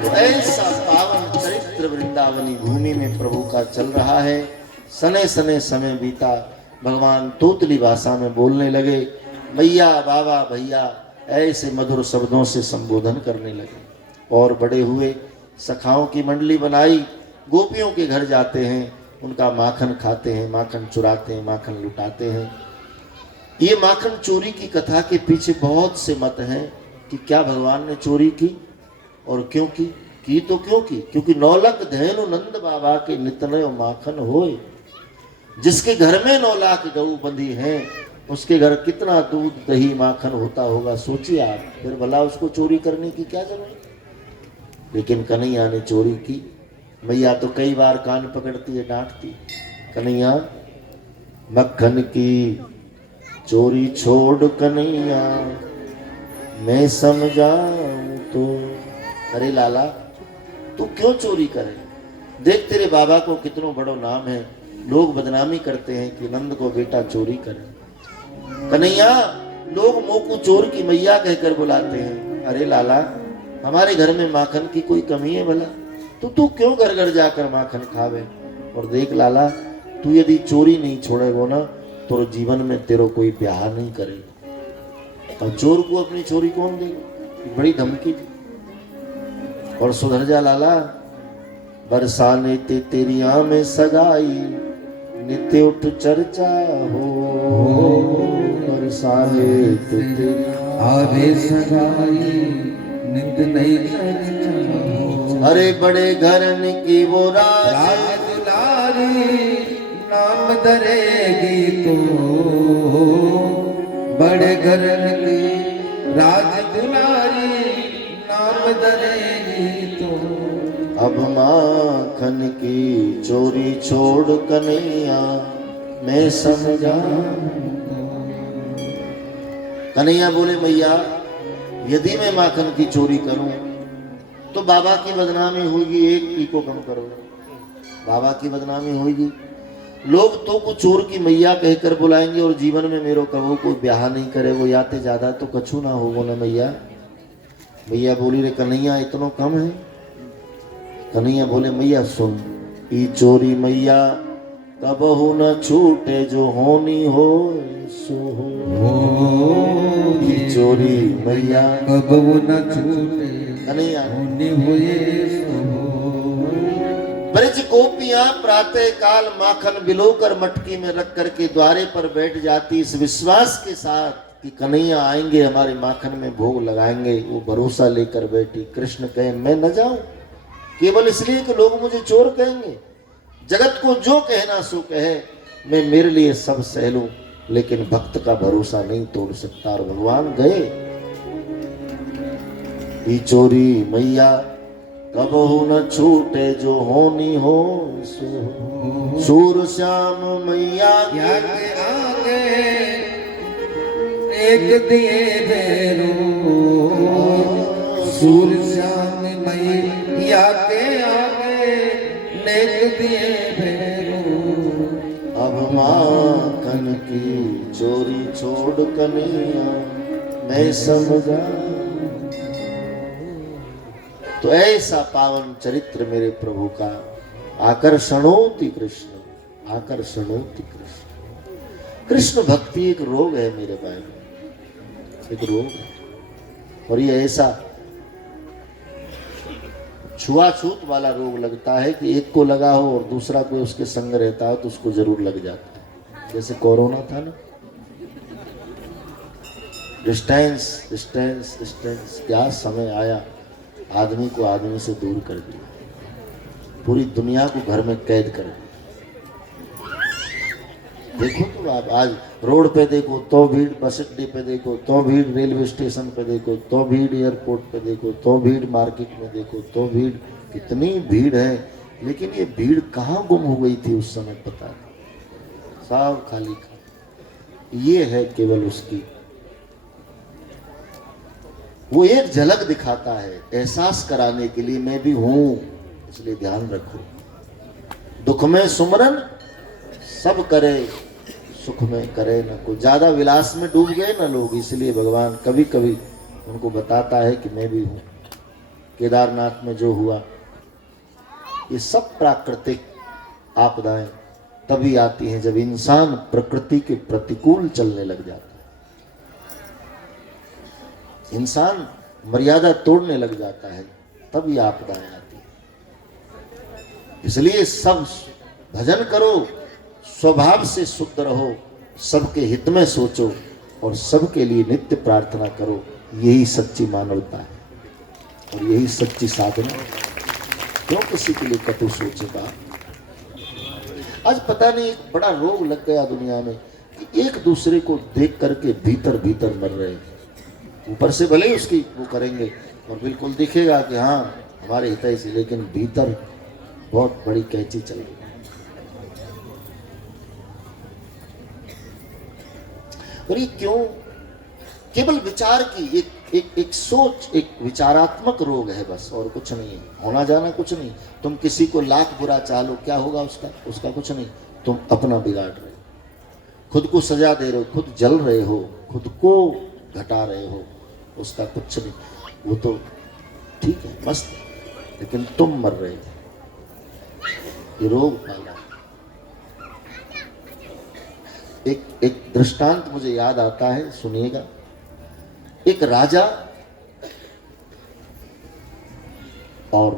तो ऐसा पावन चरित्र वृंदावनी भूमि में प्रभु का चल रहा है। सने सने समय बीता, भगवान तोतली भाषा में बोलने लगे। मैया, बाबा, भैया ऐसे मधुर शब्दों से संबोधन करने लगे। और बड़े हुए, सखाओं की मंडली बनाई, गोपियों के घर जाते हैं, उनका माखन खाते हैं, माखन चुराते हैं, माखन लुटाते हैं। ये माखन चोरी की कथा के पीछे बहुत से मत हैं कि क्या भगवान ने चोरी की और क्यों की तो क्यों की? क्योंकि नौलख धैनु नंद बाबा के नितनय माखन होए। जिसके घर में 9 लाख गऊ बंधी हैं, उसके घर कितना दूध दही माखन होता होगा, सोचिए आप। फिर भला उसको चोरी करने की क्या जरूरत? लेकिन कन्हैया ने चोरी की। मैया तो कई बार कान पकड़ती है, डांटती, कन्हैया मक्खन की चोरी छोड़ कन्हैया, मैं समझाऊं तो। अरे लाला, तू क्यों चोरी करे? देख तेरे बाबा को कितनो बड़ो नाम है, लोग बदनामी करते हैं कि नंद को बेटा चोरी करे। कन्हैया, लोग मोकू चोर की मैया कहकर बुलाते हैं। अरे लाला, हमारे घर में माखन की कोई कमी है भला? तो तू क्यों घर घर जाकर माखन खावे? और देख लाला, तू यदि चोरी नहीं छोड़ेगो ना तो जीवन में तेरो कोई ब्याह नहीं करेगा। और चोर को अपनी चोरी कौन देगा? बड़ी धमकी थी। और सुधर जा लाला, बरसाने ते तेरी में सगाई, नित्य उठ चर्चा हो। बरसाने ते तेरी आवे सगाई, नित नई चर्चा हो। अरे बड़े घरन की वो राज दुलारी, नाम धरेगी तो। बड़े घरन की राज दुलारी, नाम धरेगी तो। अब माखन की चोरी छोड़ कन्हैया, मैं समझा। कन्हैया बोले, मैया यदि मैं माखन की चोरी करूं तो बाबा की बदनामी होगी, एक की को कम करो। बाबा की बदनामी होगी, लोग तो को चोर की मैया कहकर बुलाएंगे और जीवन में मेरो कबो कोई ब्याह नहीं करे, वो याते ज्यादा तो कछु ना होगो ना मैया। मैया बोली, रे कन्हैया इतनो कम है? कन्हैया बोले, मैया सुन, ई चोरी मैया कबहू न छूटे, जो होनी हो सो हो। ई चोरी मैया कब वो न छूटे, कन्हैया होनी हुए सो हो। ब्रज गोपियां प्रातः काल माखन बिलोकर मटकी में रख करके द्वारे पर बैठ जाती, इस विश्वास के साथ कि कन्हैया आएंगे, हमारे माखन में भोग लगाएंगे। वो भरोसा लेकर बैठी। कृष्ण कहे, मैं न जाऊं केवल इसलिए कि लोग मुझे चोर कहेंगे? जगत को जो कहना सो कहे, मैं मेरे लिए सब सह लूं, लेकिन भक्त का भरोसा नहीं तोड़ सकता। और भगवान गए। ई चोरी मैया कबहू न छूटे, जो होनी हो सो हो। सूर श्याम मैया या के आगे एक दिए भैरो। सूर श्याम मैया के आगे नेक दिए भैरो। अब माखन की चोरी छोड़ कन्हैया, मैं समझा। तो ऐसा पावन चरित्र मेरे प्रभु का। आकर्षणोति कृष्ण, आकर्षणोति कृष्ण। कृष्ण भक्ति एक रोग है मेरे भाई में, एक रोग है। और ये ऐसा छुआछूत वाला रोग लगता है कि एक को लगा हो और दूसरा कोई उसके संग रहता हो तो उसको जरूर लग जाता है। जैसे कोरोना था ना, डिस्टेंस डिस्टेंस डिस्टेंस, क्या समय आया, आदमी को आदमी से दूर कर दिया, पूरी दुनिया को घर में कैद कर दिया। देखो तो आप आज रोड पे देखो तो भीड़, बस अड्डे पे देखो तो भीड़, रेलवे स्टेशन पे देखो तो भीड़, एयरपोर्ट पे देखो तो भीड़, मार्केट में देखो तो भीड़, कितनी भीड़ है। लेकिन ये भीड़ कहाँ गुम हो गई थी उस समय पता नहीं, सब खाली खाली। ये है केवल उसकी, वो एक झलक दिखाता है एहसास कराने के लिए मैं भी हूं, इसलिए ध्यान रखो। दुख में सुमरन सब करे, सुख में करे न को। ज्यादा विलास में डूब गए ना लोग, इसलिए भगवान कभी कभी उनको बताता है कि मैं भी हूं। केदारनाथ में जो हुआ, ये सब प्राकृतिक आपदाएं तभी आती हैं जब इंसान प्रकृति के प्रतिकूल चलने लग जाता है, इंसान मर्यादा तोड़ने लग जाता है, तब ये आपदाएं आती हैं। इसलिए सब भजन करो, स्वभाव से शुद्ध रहो, सबके हित में सोचो और सबके लिए नित्य प्रार्थना करो। यही सच्ची मानवता है और यही सच्ची साधना है। क्यों किसी के लिए कटु सोचेगा? आज पता नहीं एक बड़ा रोग लग गया दुनिया में कि एक दूसरे को देख करके भीतर भीतर मर रहे हैं। ऊपर से भले ही उसकी वो करेंगे और बिल्कुल दिखेगा कि हाँ हमारे हितैषी, लेकिन भीतर बहुत बड़ी कैंची चल रही है। और ये क्यों? केवल विचार की एक सोच, एक विचारात्मक रोग है बस, और कुछ नहीं है। होना जाना कुछ नहीं। तुम किसी को लाख बुरा चालो, क्या होगा उसका कुछ नहीं। तुम अपना बिगाड़ रहे हो, खुद को सजा दे रहे हो, खुद जल रहे हो, खुद को घटा रहे हो, उसका कुछ नहीं। वो तो ठीक है, मस्त है, लेकिन तुम मर रहे हो। ये रोग पाला। एक दृष्टांत मुझे याद आता है, सुनिएगा। एक राजा और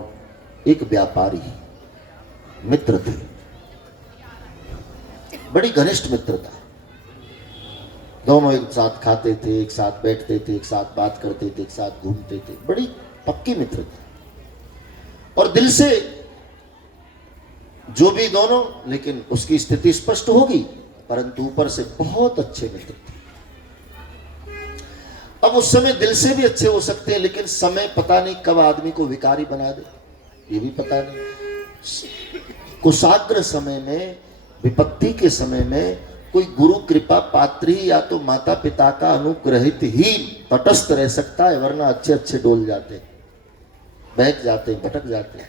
एक व्यापारी मित्र थे, बड़ी घनिष्ठ मित्रता। दोनों एक साथ खाते थे, एक साथ बैठते थे, एक साथ बात करते थे, एक साथ घूमते थे, बड़ी पक्की मित्रता। और दिल से जो भी दोनों, लेकिन उसकी स्थिति स्पष्ट होगी, परंतु ऊपर से बहुत अच्छे मित्र थे। अब उस समय दिल से भी अच्छे हो सकते हैं, लेकिन समय पता नहीं कब आदमी को विकारी बना दे, ये भी पता नहीं। कुशाग्र समय में, विपत्ति के समय में कोई गुरु कृपा पात्री या तो माता पिता का अनुग्रहित ही तटस्थ रह सकता है, वरना अच्छे अच्छे डोल जाते, बहक जाते, भटक जाते।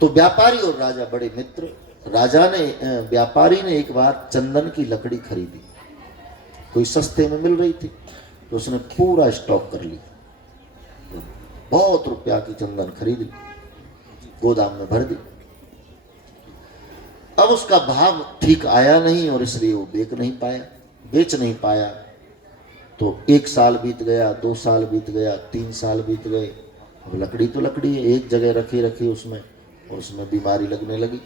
तो व्यापारी और राजा बड़े मित्र। व्यापारी ने एक बार चंदन की लकड़ी खरीदी, कोई सस्ते में मिल रही थी, तो उसने पूरा स्टॉक कर लिया। बहुत रुपया की चंदन खरीद ली, गोदाम में भर दी। अब उसका भाव ठीक आया नहीं, और इसलिए वो बेच नहीं पाया। तो 1 साल बीत गया, 2 साल बीत गया, 3 साल बीत गए। अब लकड़ी तो लकड़ी है, एक जगह रखी उसमें, और उसमें बीमारी लगने लगी,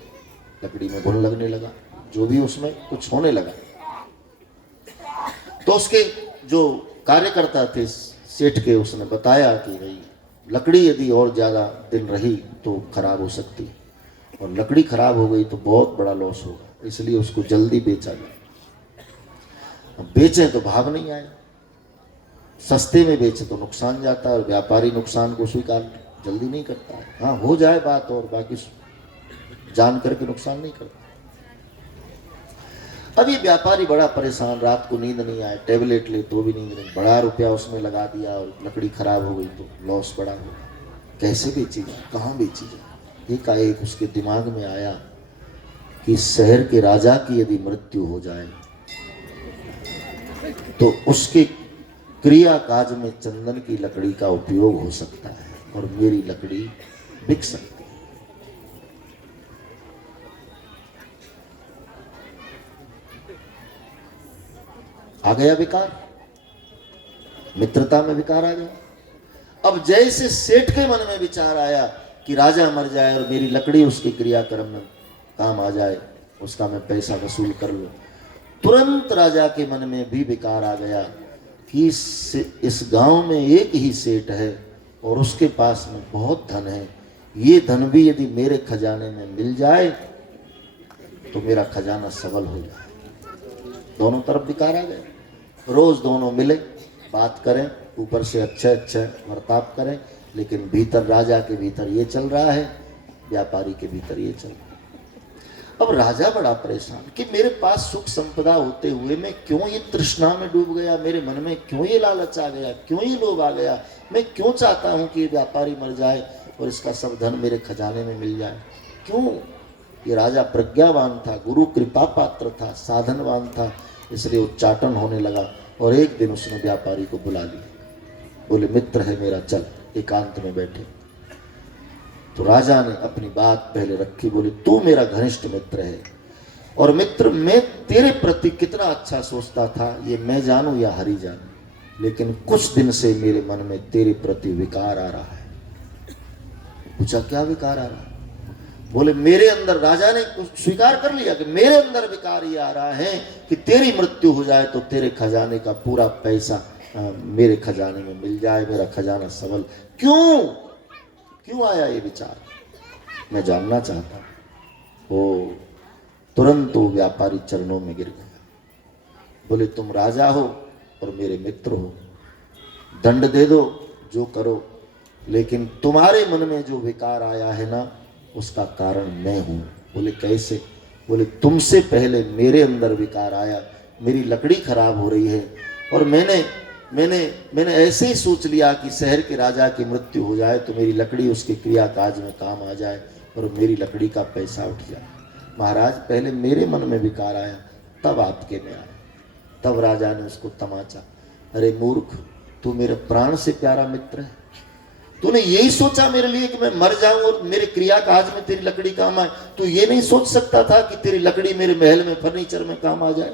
लकड़ी में घुन लगने लगा, जो भी उसमें कुछ होने लगा। तो उसके जो कार्यकर्ता थे सेठ के, उसने बताया कि भाई लकड़ी यदि और ज़्यादा दिन रही तो खराब हो सकती है, और लकड़ी खराब हो गई तो बहुत बड़ा लॉस होगा, इसलिए उसको जल्दी बेचा गया। अब बेचें तो भाव नहीं आए, सस्ते में बेचे तो नुकसान जाता है, और व्यापारी नुकसान को स्वीकार जल्दी नहीं करता है। हाँ, हो जाए बात, और बाकी जान करके नुकसान नहीं करता। अब ये व्यापारी बड़ा परेशान, रात को नींद नहीं आए, टेबलेट ले तो भी नींद नहीं, बड़ा रुपया उसमें लगा दिया, और लकड़ी खराब हो गई तो लॉस बड़ा हो। कैसे बेची जाए, कहाँ बेची जाए? एकाएक उसके दिमाग में आया कि शहर के राजा की यदि मृत्यु हो जाए तो उसके क्रिया काज में चंदन की लकड़ी का उपयोग हो सकता है, और मेरी लकड़ी बिक सकती है। आ गया विकार, मित्रता में विकार आ गया। अब जैसे सेठ के मन में विचार आया कि राजा मर जाए और मेरी लकड़ी उसके क्रियाक्रम में काम आ जाए, उसका मैं पैसा वसूल कर लूं, तुरंत राजा के मन में भी विकार आ गया कि इस गांव में एक ही सेठ है और उसके पास में बहुत धन है, ये धन भी यदि मेरे खजाने में मिल जाए तो मेरा खजाना सबल हो जाए। दोनों तरफ विकार आ गए। रोज दोनों मिले, बात करें, ऊपर से अच्छा बर्ताव करें, लेकिन भीतर, राजा के भीतर ये चल रहा है, व्यापारी के भीतर ये चल रहा है। अब राजा बड़ा परेशान कि मेरे पास सुख संपदा होते हुए मैं क्यों ये तृष्णा में डूब गया, मेरे मन में क्यों ये लालच आ गया, क्यों ये लोभ आ गया, मैं क्यों चाहता हूं कि ये व्यापारी मर जाए और इसका सब धन मेरे खजाने में मिल जाए, क्यों? ये राजा प्रज्ञावान था, गुरु कृपा पात्र था, साधनवान था, इसलिए उच्चाटन होने लगा। और एक दिन उसने व्यापारी को बुला लिया, बोले मित्र है मेरा, चल एकांत में बैठे। तो राजा ने अपनी बात पहले रखी, बोले तू मेरा घनिष्ठ मित्र है, और मित्र मैं तेरे प्रति कितना अच्छा सोचता था ये मैं जानूं या हरि जानूं, लेकिन कुछ दिन से मेरे मन में तेरे प्रति विकार आ रहा है। पूछा क्या विकार आ रहा है? बोले मेरे अंदर, राजा ने स्वीकार कर लिया कि मेरे अंदर विकार ये आ रहा है कि तेरी मृत्यु हो जाए तो तेरे खजाने का पूरा पैसा मेरे खजाने में मिल जाए, मेरा खजाना सबल। क्यों आया ये विचार, मैं जानना चाहता हूं। वो तुरंत वो व्यापारी चरणों में गिर गया, बोले तुम राजा हो और मेरे मित्र हो, दंड दे दो जो करो, लेकिन तुम्हारे मन में जो विकार आया है ना, उसका कारण मैं हूं। बोले कैसे? बोले तुमसे पहले मेरे अंदर विकार आया, मेरी लकड़ी खराब हो रही है और मैंने ऐसे ही सोच लिया कि शहर के राजा की मृत्यु हो जाए तो मेरी लकड़ी उसके क्रिया काज में काम आ जाए और मेरी लकड़ी का पैसा उठ जाए। महाराज पहले मेरे मन में विकार आया तब आपके में आया। तब राजा ने उसको तमाचा, अरे मूर्ख, तू मेरे प्राण से प्यारा मित्र है, तूने यही सोचा मेरे लिए कि मैं मर जाऊं और मेरे क्रिया काज में तेरी लकड़ी काम आए। तू ये नहीं सोच सकता था कि तेरी लकड़ी मेरे महल में फर्नीचर में काम आ जाए,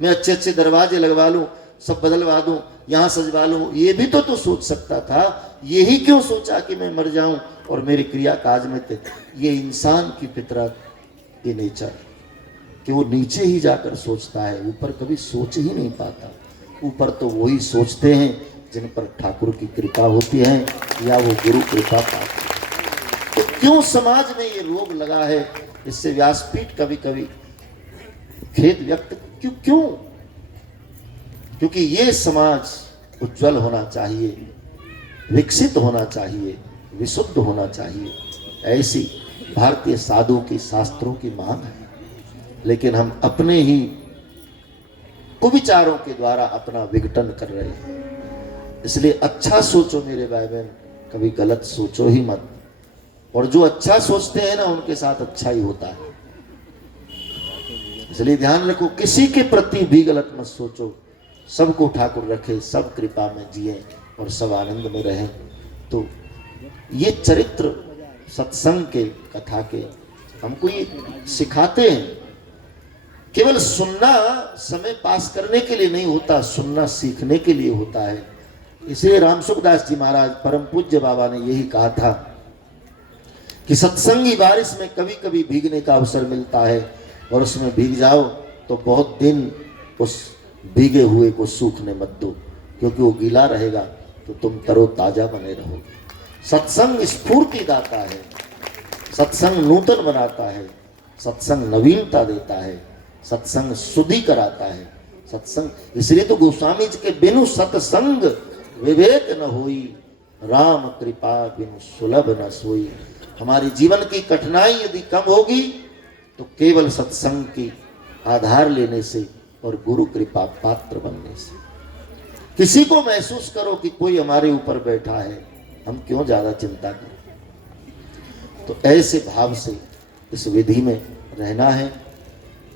मैं अच्छे अच्छे दरवाजे लगवा लूं, सब बदलवा दूं, यहाँ सजवा लूं, ये भी तो तू सोच सकता था। यही क्यों सोचा कि मैं मर जाऊं और मेरे क्रिया काज में ये इंसान की फितरत, ये नेचर कि वो नीचे ही जाकर सोचता है, ऊपर कभी सोच ही नहीं पाता। ऊपर तो वही सोचते हैं जिन पर ठाकुर की कृपा होती है या वो गुरु कृपा पाते हैं। तो क्यों समाज में ये रोग लगा है? इससे व्यासपीठ कभी कभी खेद व्यक्त क्यों? क्योंकि ये समाज उज्जवल होना चाहिए, विकसित होना चाहिए, विशुद्ध होना चाहिए, ऐसी भारतीय साधु की शास्त्रों की मांग है। लेकिन हम अपने ही कुविचारों के द्वारा अपना विघटन कर रहे हैं। इसलिए अच्छा सोचो मेरे भाई बहन, कभी गलत सोचो ही मत। और जो अच्छा सोचते हैं ना उनके साथ अच्छा ही होता है। इसलिए ध्यान रखो, किसी के प्रति भी गलत मत सोचो। सबको ठाकुर रखे, सब कृपा में जिए और सब आनंद में रहें। तो ये चरित्र सत्संग के, कथा के हमको ये सिखाते हैं। केवल सुनना समय पास करने के लिए नहीं होता, सुनना सीखने के लिए होता है। इसे रामसुखदास जी महाराज परम पूज्य बाबा ने यही कहा था कि सत्संगी बारिश में कभी कभी भीगने का अवसर मिलता है और उसमें भीग जाओ तो बहुत दिन उस भीगे हुए को सूखने मत दो, क्योंकि वो गीला रहेगा तो तुम तरोताजा बने रहोगे। सत्संग स्फूर्ति दाता है, सत्संग नूतन बनाता है, सत्संग नवीनता देता है, सत्संग शुद्धि कराता है। सत्संग इसलिए तो गोस्वामी जी के बिनु सत्संग विवेक न होई, राम कृपा बिनु सुलभ न सोई। हमारी जीवन की कठिनाई यदि कम होगी तो केवल सत्संग की आधार लेने से और गुरु कृपा पात्र बनने से। किसी को महसूस करो कि कोई हमारे ऊपर बैठा है, हम क्यों ज्यादा चिंता करें। तो ऐसे भाव से इस विधि में रहना है।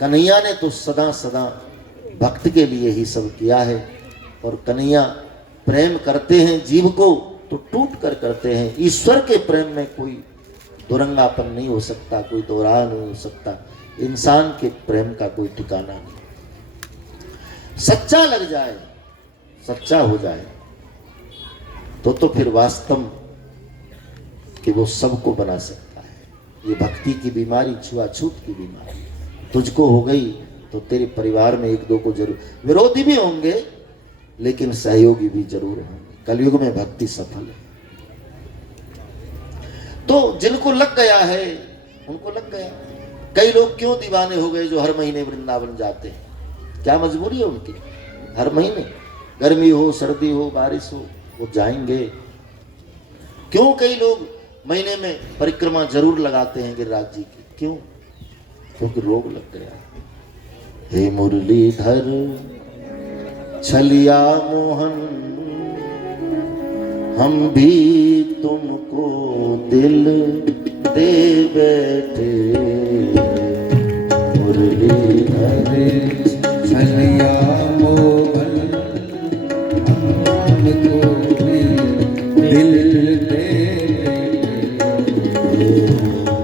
कन्हैया ने तो सदा सदा भक्त के लिए ही सब किया है और कन्हैया प्रेम करते हैं जीव को तो टूट कर करते हैं। ईश्वर के प्रेम में कोई दुरंगापन नहीं हो सकता, कोई दोहरा नहीं हो सकता। इंसान के प्रेम का कोई ठिकाना नहीं। सच्चा लग जाए, सच्चा हो जाए तो फिर वास्तव कि वो सबको बना सकता है। ये भक्ति की बीमारी, छुआछूत की बीमारी तुझको हो गई तो तेरे परिवार में एक दो को जरूर, विरोधी भी होंगे लेकिन सहयोगी भी जरूर होंगे। कलयुग में भक्ति सफल है। तो जिनको लग गया है उनको लग गया। कई लोग क्यों दीवाने हो गए जो हर महीने वृंदावन जाते हैं? क्या मजबूरी है उनकी? हर महीने, गर्मी हो सर्दी हो बारिश हो, वो जाएंगे। क्यों कई लोग महीने में परिक्रमा जरूर लगाते हैं गिरिराज जी की? क्यों? क्योंकि रोग लग गया। हे मुरलीधर छलिया मोहन, हम भी तुमको दिल दे बैठे। मुरलीधर छलिया मोहन, हमको दिल दे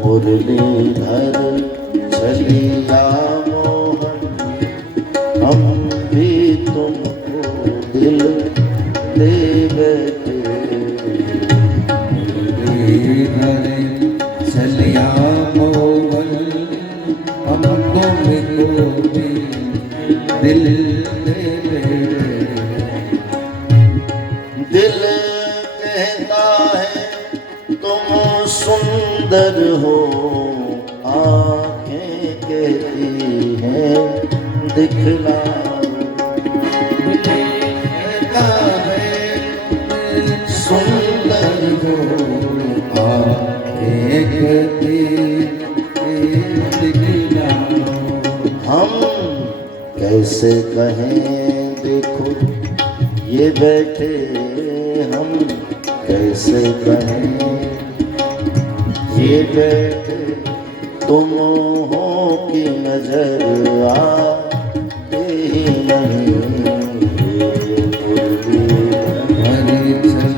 मुरलीधर छलिया मोहन, हम भी तुमको दिल दे बैठे। छलिया मोहन, हम तुमको दिल दे दिल कहता है तुम सुंदर हो, आंखें कहती हैं दिखला। कहता है सुंदर हो, आंखें कहती हैं दिखला। कैसे कहें देखो ये बैठे हम, कैसे कहें ये बैठे तुम हो कि नजर आते ही नहीं। हरि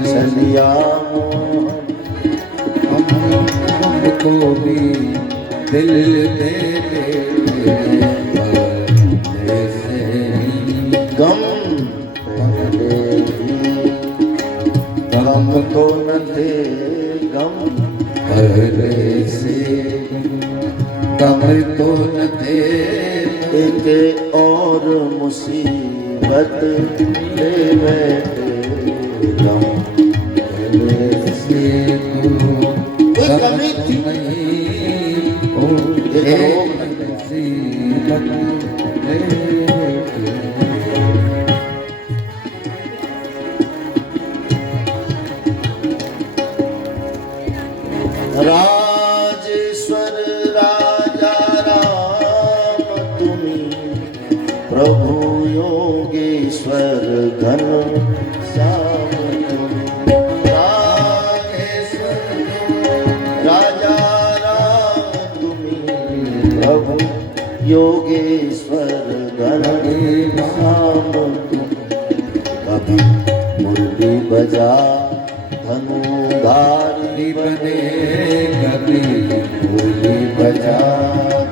चलिया हमको भी दिल दे गम पहले भी गम तो न थे, गम पहले से कम तो न थे, एक और मुसीबत ले बैठे गम पहले से। कोई कमी थी राजेश्वर राजा राम तुम्ही, प्रभु योगेश्वर घन श्याम तुम्ही। राजेश्वर राजा राम तुम्ही, प्रभु योगेश्वर घन श्याम तुम्ही। कभी मुरली बजा धनुधारी बने, कभी मुरली बजा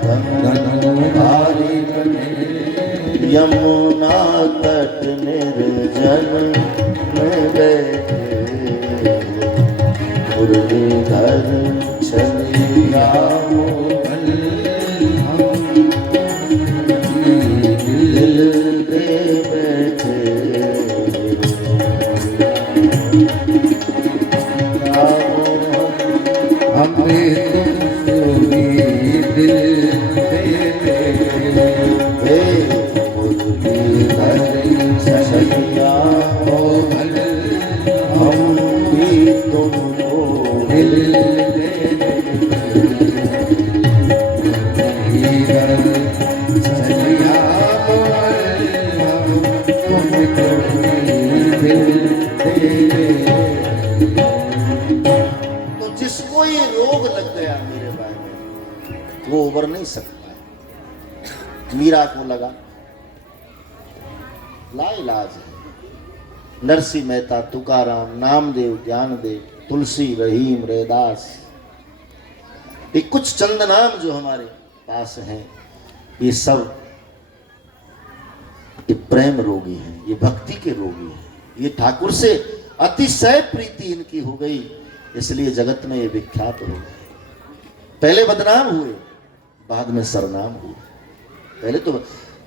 धनुधारी बने, यमुना तट निर्जन में बैठे मुरलीधर चलिया दिल दे बैठे। हमें तुमको भी दिल दे हे मुरलीधर चलिया हम भी तुमको दिल दे चलिया तुमको दिल दे। तो जिसको ये रोग लग गया मेरे भाई वो उबर नहीं सकता है। मीरा को लगा लाइलाज है। नरसिंह मेहता, तुकाराम, नामदेव, ज्ञानदेव, तुलसी, रहीम, रैदास, ये कुछ चंद नाम जो हमारे पास हैं, ये सब ये प्रेम रोगी हैं, ये भक्ति के रोगी हैं। ये ठाकुर से अतिशय प्रीति इनकी हो गई, इसलिए जगत में ये विख्यात हो गए। पहले बदनाम हुए, बाद में सरनाम हुए। पहले तो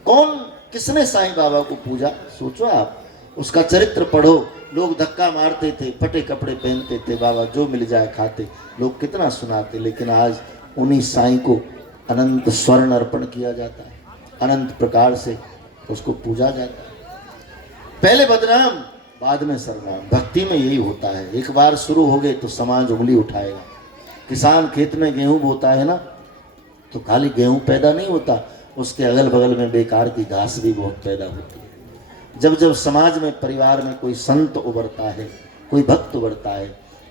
कौन किसने साईं बाबा को पूजा, सोचो आप, उसका चरित्र पढ़ो। लोग धक्का मारते थे, फटे कपड़े पहनते थे, बाबा जो मिल जाए खाते, लोग कितना सुनाते। लेकिन आज उन्हीं साईं को अनंत स्वर्ण अर्पण किया जाता है, अनंत प्रकार से उसको पूजा जाता है। पहले बदनाम, बाद में सरनाम। भक्ति में यही होता है, एक बार शुरू हो गए तो समाज उंगली उठाएगा। किसान खेत में गेहूं बोता है ना, तो खाली गेहूं पैदा नहीं होता, उसके अगल बगल में बेकार की घास भी बहुत पैदा होती है। जब जब समाज में, परिवार में कोई संत उभरता है, कोई भक्त उभरता है,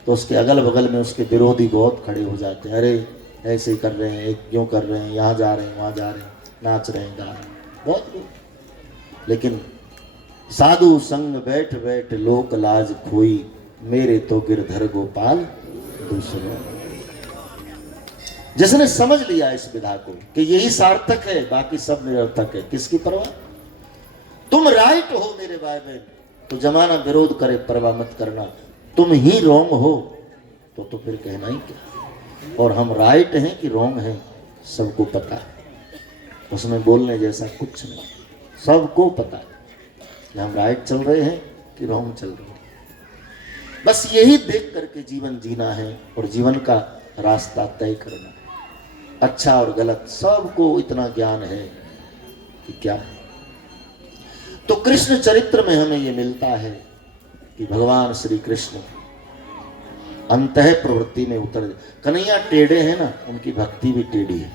तो उसके अगल बगल में उसके विरोधी बहुत खड़े हो जाते हैं। अरे ऐसे ही कर रहे हैं, क्यों कर रहे हैं, यहाँ जा रहे हैं, वहाँ जा रहे हैं, नाच रहे हैं, गा रहे हैं, बहुत लोग। लेकिन साधु संग बैठ बैठ लोक लाज खोई, मेरे तो गिरधर गोपाल दूसरों। जिसने समझ लिया इस विधा को कि यही सार्थक है, बाकी सब निरर्थक है, किसकी परवाह। तुम राइट हो मेरे भाई बहन, तो जमाना विरोध करे परवाह मत करना। तुम ही रॉन्ग हो तो फिर कहना ही क्या। और हम राइट हैं कि रॉन्ग हैं सबको पता है, उसमें बोलने जैसा कुछ नहीं। सबको पता है कि हम राइट चल रहे हैं कि रॉन्ग चल रहे हैं। बस यही देख करके जीवन जीना है और जीवन का रास्ता तय करना। अच्छा और गलत सबको इतना ज्ञान है कि क्या। तो कृष्ण चरित्र में हमें ये मिलता है कि भगवान श्री कृष्ण अंतः प्रवृत्ति में उतर। कन्हैया टेढ़े हैं ना, उनकी भक्ति भी टेढ़ी है।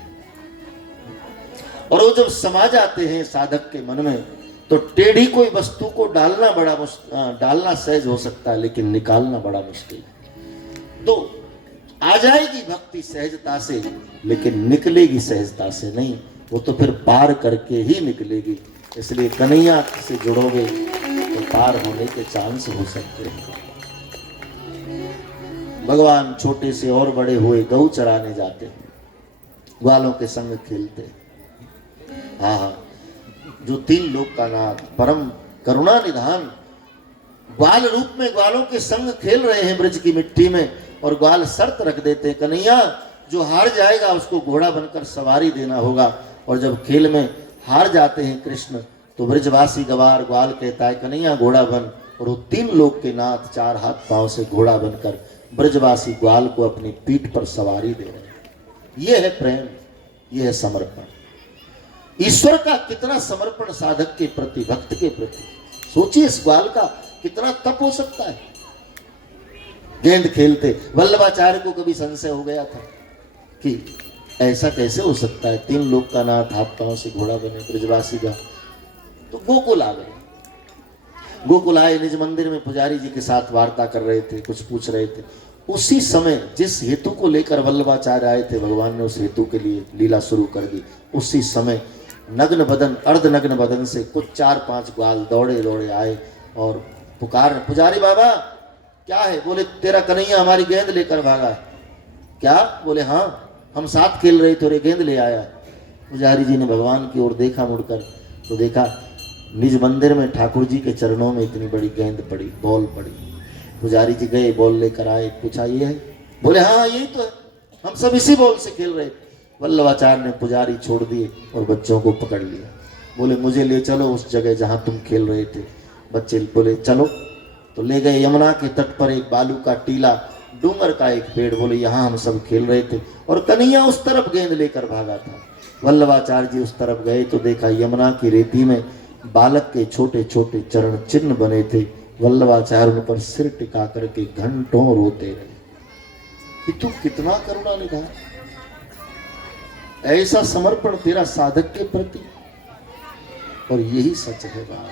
और वो जब समा जाते हैं साधक के मन में, तो टेढ़ी कोई वस्तु को डालना सहज हो सकता है, लेकिन निकालना बड़ा मुश्किल है। तो आ जाएगी भक्ति सहजता से, लेकिन निकलेगी सहजता से नहीं, वो तो फिर पार करके ही निकलेगी। इसलिए कन्हैया से जुड़ोगे तो पार होने के चांस हो सकते हैं। भगवान छोटे से और बड़े हुए गऊ चराने जाते, ग्वालों के संग खेलते। हाँ, जो 3 लोक का नाथ, परम करुणा निधान, ग्वाल रूप में ग्वालों के संग खेल रहे हैं ब्रज की मिट्टी में, और ग्वाल शर्त रख देते हैं, कन्हैया जो हार जाएगा उसको घोड़ा बनकर सवारी देना होगा। और जब खेल में हार जाते हैं कृष्ण, तो ब्रजवासी गवार ग्वाल कहता है, कन्हैया घोड़ा बन। और वो 3 लोक के नाथ 4 हाथ पांव से घोड़ा बनकर ब्रजवासी ग्वाल को अपनी पीठ पर सवारी दे रहे हैं। यह है प्रेम, यह है समर्पण। ईश्वर का कितना समर्पण साधक के प्रति, भक्त के प्रति। सोचिए इस ग्वाल का कितना तप हो सकता है। गेंद खेलते वल्लभाचार्य को कभी संशय हो गया था कि ऐसा कैसे हो सकता है, 3 लोक का नाथ हाथ पांव से घोड़ा बने ब्रजवासी का। तो गोकुल आ गए। गोकुल आए, निज मंदिर में पुजारी जी के साथ वार्ता कर रहे थे, कुछ पूछ रहे थे। उसी समय जिस हेतु को लेकर वल्लभाचार्य आए थे, भगवान ने उस हेतु के लिए लीला शुरू कर दी। उसी समय नग्न बदन, अर्धनग्न बदन से कुछ 4-5 ग्वाल दौड़े दौड़े आए और पुकार, पुजारी बाबा क्या है? बोले तेरा कन्हैया हमारी गेंद लेकर भागा है। क्या? बोले हाँ, हम साथ खेल रहे थे और गेंद ले आया। पुजारी जी ने भगवान की ओर देखा मुड़कर, तो देखा निज मंदिर में ठाकुर जी के चरणों में इतनी बड़ी गेंद पड़ी, बॉल पड़ी। पुजारी जी गए, बॉल लेकर आए, पूछा ये है? बोले हाँ यही तो है, हम सब इसी बॉल से खेल रहे थे। वल्लभाचार्य ने पुजारी छोड़ दिए और बच्चों को पकड़ लिया। बोले मुझे ले चलो उस जगह जहां तुम खेल रहे थे। बच्चे बोले चलो, तो ले गए यमुना के तट पर एक बालू का टीला, डूंगर का एक पेड़। बोले यहाँ हम सब खेल रहे थे और कन्हैया उस तरफ गेंद लेकर भागा था। वल्लभाचार्य जी उस तरफ गए तो देखा यमुना की रेती में बालक के छोटे छोटे चरण चिन्ह बने थे। वल्लभाचार्य उन पर सिर टिका करके घंटों रोते रहे कि तू कितना करुणा निधान, ऐसा समर्पण तेरा साधक के प्रति। और यही सच है बात।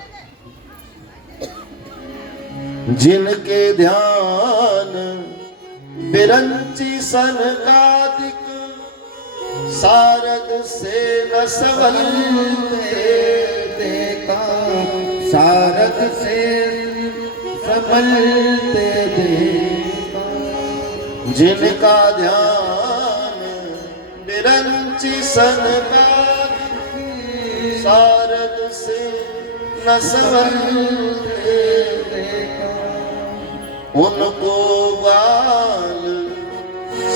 जिनके ध्यान बिरंची सनकादिक, सारद से न संभलते देखा, सारद से संभलते देखा। जिनका ध्यान बिरंची सनकादिक, सारद से न संभलते देखा। उनको ग्वाल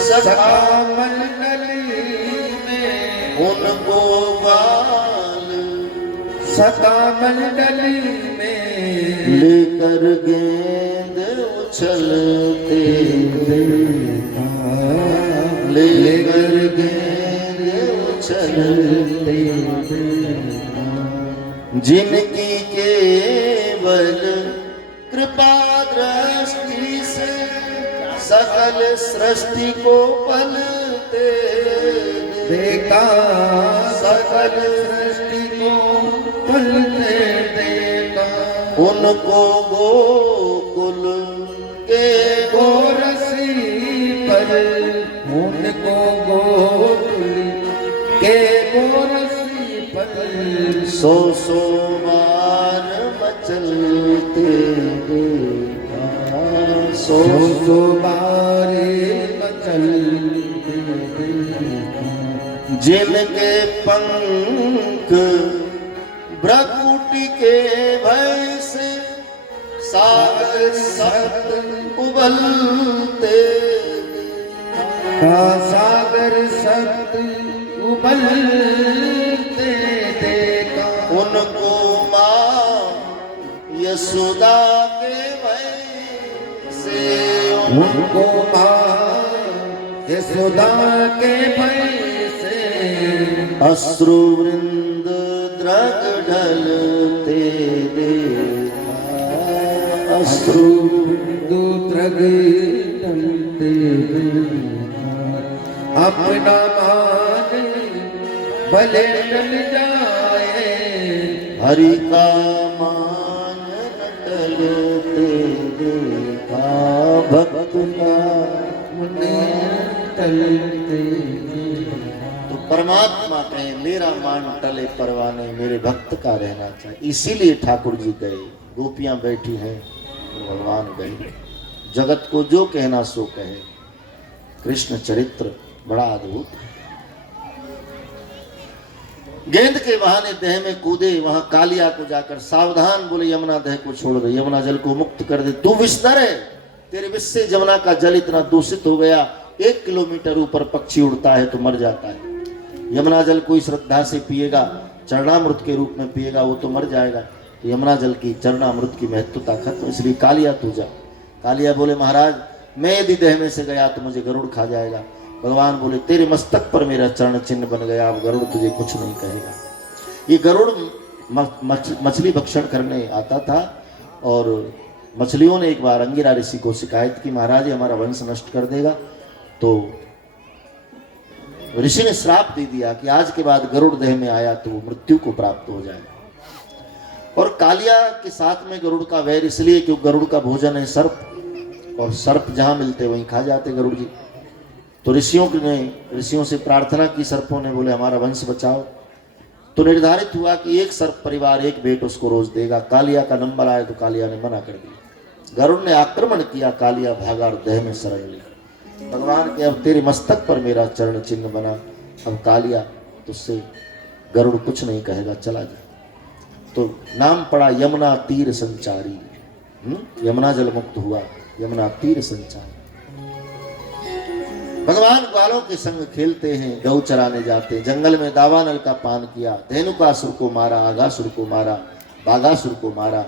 सखा मंडली में, उनको ग्वाल सखा मंडली में लेकर गेंद उछलते देखा, लेकर गेंद उछलते देखा। जिनकी केवल कृपा दृष्टि से सकल सृष्टि को पलते देखा, सकल सृष्टि को पलते देखा। उनको गोकुल के गोरसी पर, उनको गोकुल के गोरसी पर 100 बार मचलते देखा। 100 बार मचलते देखा। जिनके पंख भ्रकुटी के भय से सागर सख्त उबलते, सागर सख्त उबलते देखा। उनको माँ यशोदा के भय से, उनको माँ यशोदा के भय से अश्रुवृंद द्रग ढलते देखा। अश्रु द्रग ढलते देखा। अपना मान भले टल जाए, हरि का मान न टलते देखा, भक्त नाम ने टलते। तो परमात्मा कहे मेरा मान टले परवाने, मेरे भक्त का रहना चाहिए। इसीलिए ठाकुर जी गए, गोपियां बैठी हैं तो भगवान गए। जगत को जो कहना सो कहे। कृष्ण चरित्र बड़ा अद्भुत है। गेंद के बहाने देह में कूदे, वहां कालिया को जाकर सावधान बोले यमुना देह को छोड़ दे, यमुना जल को मुक्त कर दे, तू विस्तर है, तेरे विष से यमुना का जल इतना दूषित हो गया, 1 किलोमीटर ऊपर पक्षी उड़ता है तो मर जाता है। यमुना जल कोई श्रद्धा से पिएगा, चरणामृत के रूप में पिएगा, वो तो मर जाएगा। तो यमुना जल की चरणामृत की महत्वता खत्म, इसलिए कालिया तू जा। कालिया बोले महाराज मैं यदि देह में से गया तो मुझे गरुड़ खा जाएगा। भगवान बोले तेरे मस्तक पर मेरा चरण चिन्ह बन गया, अब गरुड़ तुझे कुछ नहीं कहेगा। ये गरुड़ मछली भक्षण करने आता था और मछलियों ने एक बार अंगिरा ऋषि को शिकायत की, महाराज ये हमारा वंश नष्ट कर देगा। तो ऋषि ने श्राप दे दिया कि आज के बाद गरुड़ देह में आया तो वो मृत्यु को प्राप्त हो जाए। और कालिया के साथ में गरुड़ का वैर इसलिए क्योंकि गरुड़ का भोजन है सर्प, और सर्प जहां मिलते वहीं खा जाते गरुड़ जी। तो ऋषियों से प्रार्थना की सर्पों ने, बोले हमारा वंश बचाओ। तो निर्धारित हुआ कि एक सर्प परिवार एक बेट उसको रोज देगा। कालिया का नंबर आया तो कालिया ने मना कर दिया। गरुड़ ने आक्रमण किया, कालिया भागा और देह में शरण ली। भगवान के अब तेरे मस्तक पर मेरा चरण चिन्ह बना, अब कालिया तुझसे गरुड़ कुछ नहीं कहेगा, चला जा। तो नाम पड़ा यमुना तीर संचारी। यमुना जल मुक्त हुआ, यमुना तीर संचारी। भगवान ग्वालों के संग खेलते हैं, गौ चराने जाते हैं, जंगल में दावानल का पान किया, धेनुकासुर को मारा, आगासुर को मारा, बागासुर को मारा।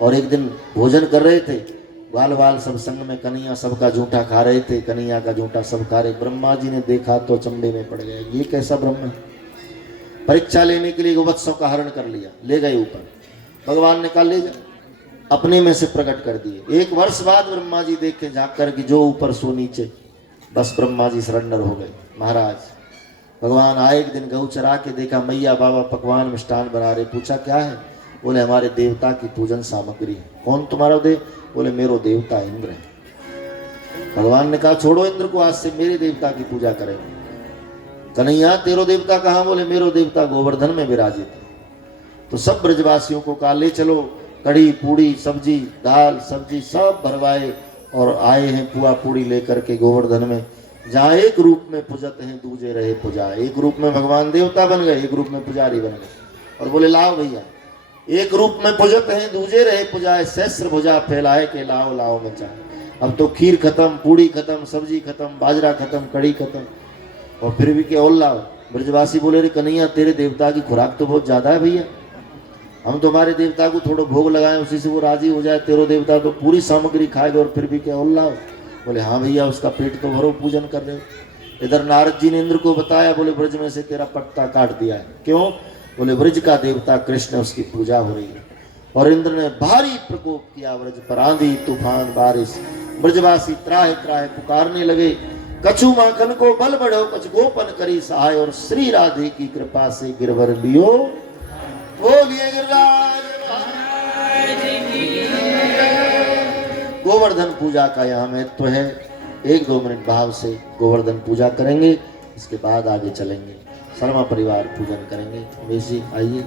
और एक दिन भोजन कर रहे थे, ग्वाल वाल सब संग में, कन्हैया सबका जूठा खा रहे थे, कन्हैया का जूठा सब खा रहे। ब्रह्मा जी ने देखा तो अचंभे में पड़ गए, ये कैसा ब्रह्म है। परीक्षा लेने के लिए गोवत्सों का हरण कर लिया, ले गए ऊपर। भगवान ने कहा ले जा, अपने में से प्रकट कर दिए। 1 वर्ष बाद ब्रह्मा जी देखे झाँक कर कि जो ऊपर सो नीचे, बस ब्रह्मा जी सरेंडर हो गए। महाराज भगवान आए, एक दिन गऊ चरा के देखा मैया बाबा पकवान मिष्ठान बना रहे, पूछा क्या है, बोले हमारे देवता की पूजन सामग्री है। कौन तुम्हारा देव, बोले मेरो देवता इंद्र है। भगवान ने कहा छोड़ो इंद्र को, आज से मेरे देवता की पूजा करेंगे। कन्हैया तेरो देवता कहाँ, बोले मेरो देवता गोवर्धन में विराजित है। तो सब ब्रजवासियों को कहा ले चलो, कढ़ी पूड़ी सब्जी दाल सब्जी सब भरवाए और आए हैं पुआ पूड़ी लेकर के गोवर्धन में, जहाँ एक रूप में पूजत हैं दूजे रहे पुजा। एक रूप में भगवान देवता बन गए, एक रूप में पुजारी बन गए। और बोले लाओ भैया, एक रूप में पूजत हैं दूजे रहे पुजाए, सहस्र भुजा फैलाए के लाओ लाओ मचा। अब तो खीर खत्म, पूड़ी खत्म, सब्जी खत्म, बाजरा खत्म, कढ़ी खत्म, और फिर भी क्या और लाओ। ब्रजवासी बोले रे कन्हैया तेरे देवता की खुराक तो बहुत ज्यादा है भैया, हम तुम्हारे देवता को थोड़ा भोग लगाएं, उसी से वो राजी हो जाए। तेरो देवता तो पूरी सामग्री खाएगा और फिर भी क्या और लाओ। बोले हाँ भैया उसका पेट तो भरो, पूजन कर रहे हो। इधर नारद जी ने इंद्र को बताया, बोले ब्रज में से तेरा पट्टा काट दिया है। क्यों, बोले ब्रज का देवता कृष्ण, उसकी पूजा हो रही है। और इंद्र ने भारी प्रकोप किया ब्रज पर, आंधी तूफान बारिश, ब्रजवासी त्राहे त्राहे पुकारने लगे, कछु माखन को बल बढ़ो, कछ गोपन करी सहाय, और श्री राधे की कृपा से गिरवर लियो। बोलिए गिरिराज महाराज की। गोवर्धन पूजा का यहाँ महत्व है। 1-2 मिनट भाव से गोवर्धन पूजा करेंगे, इसके बाद आगे चलेंगे, शर्मा परिवार पूजन करेंगे। वैसे आइए,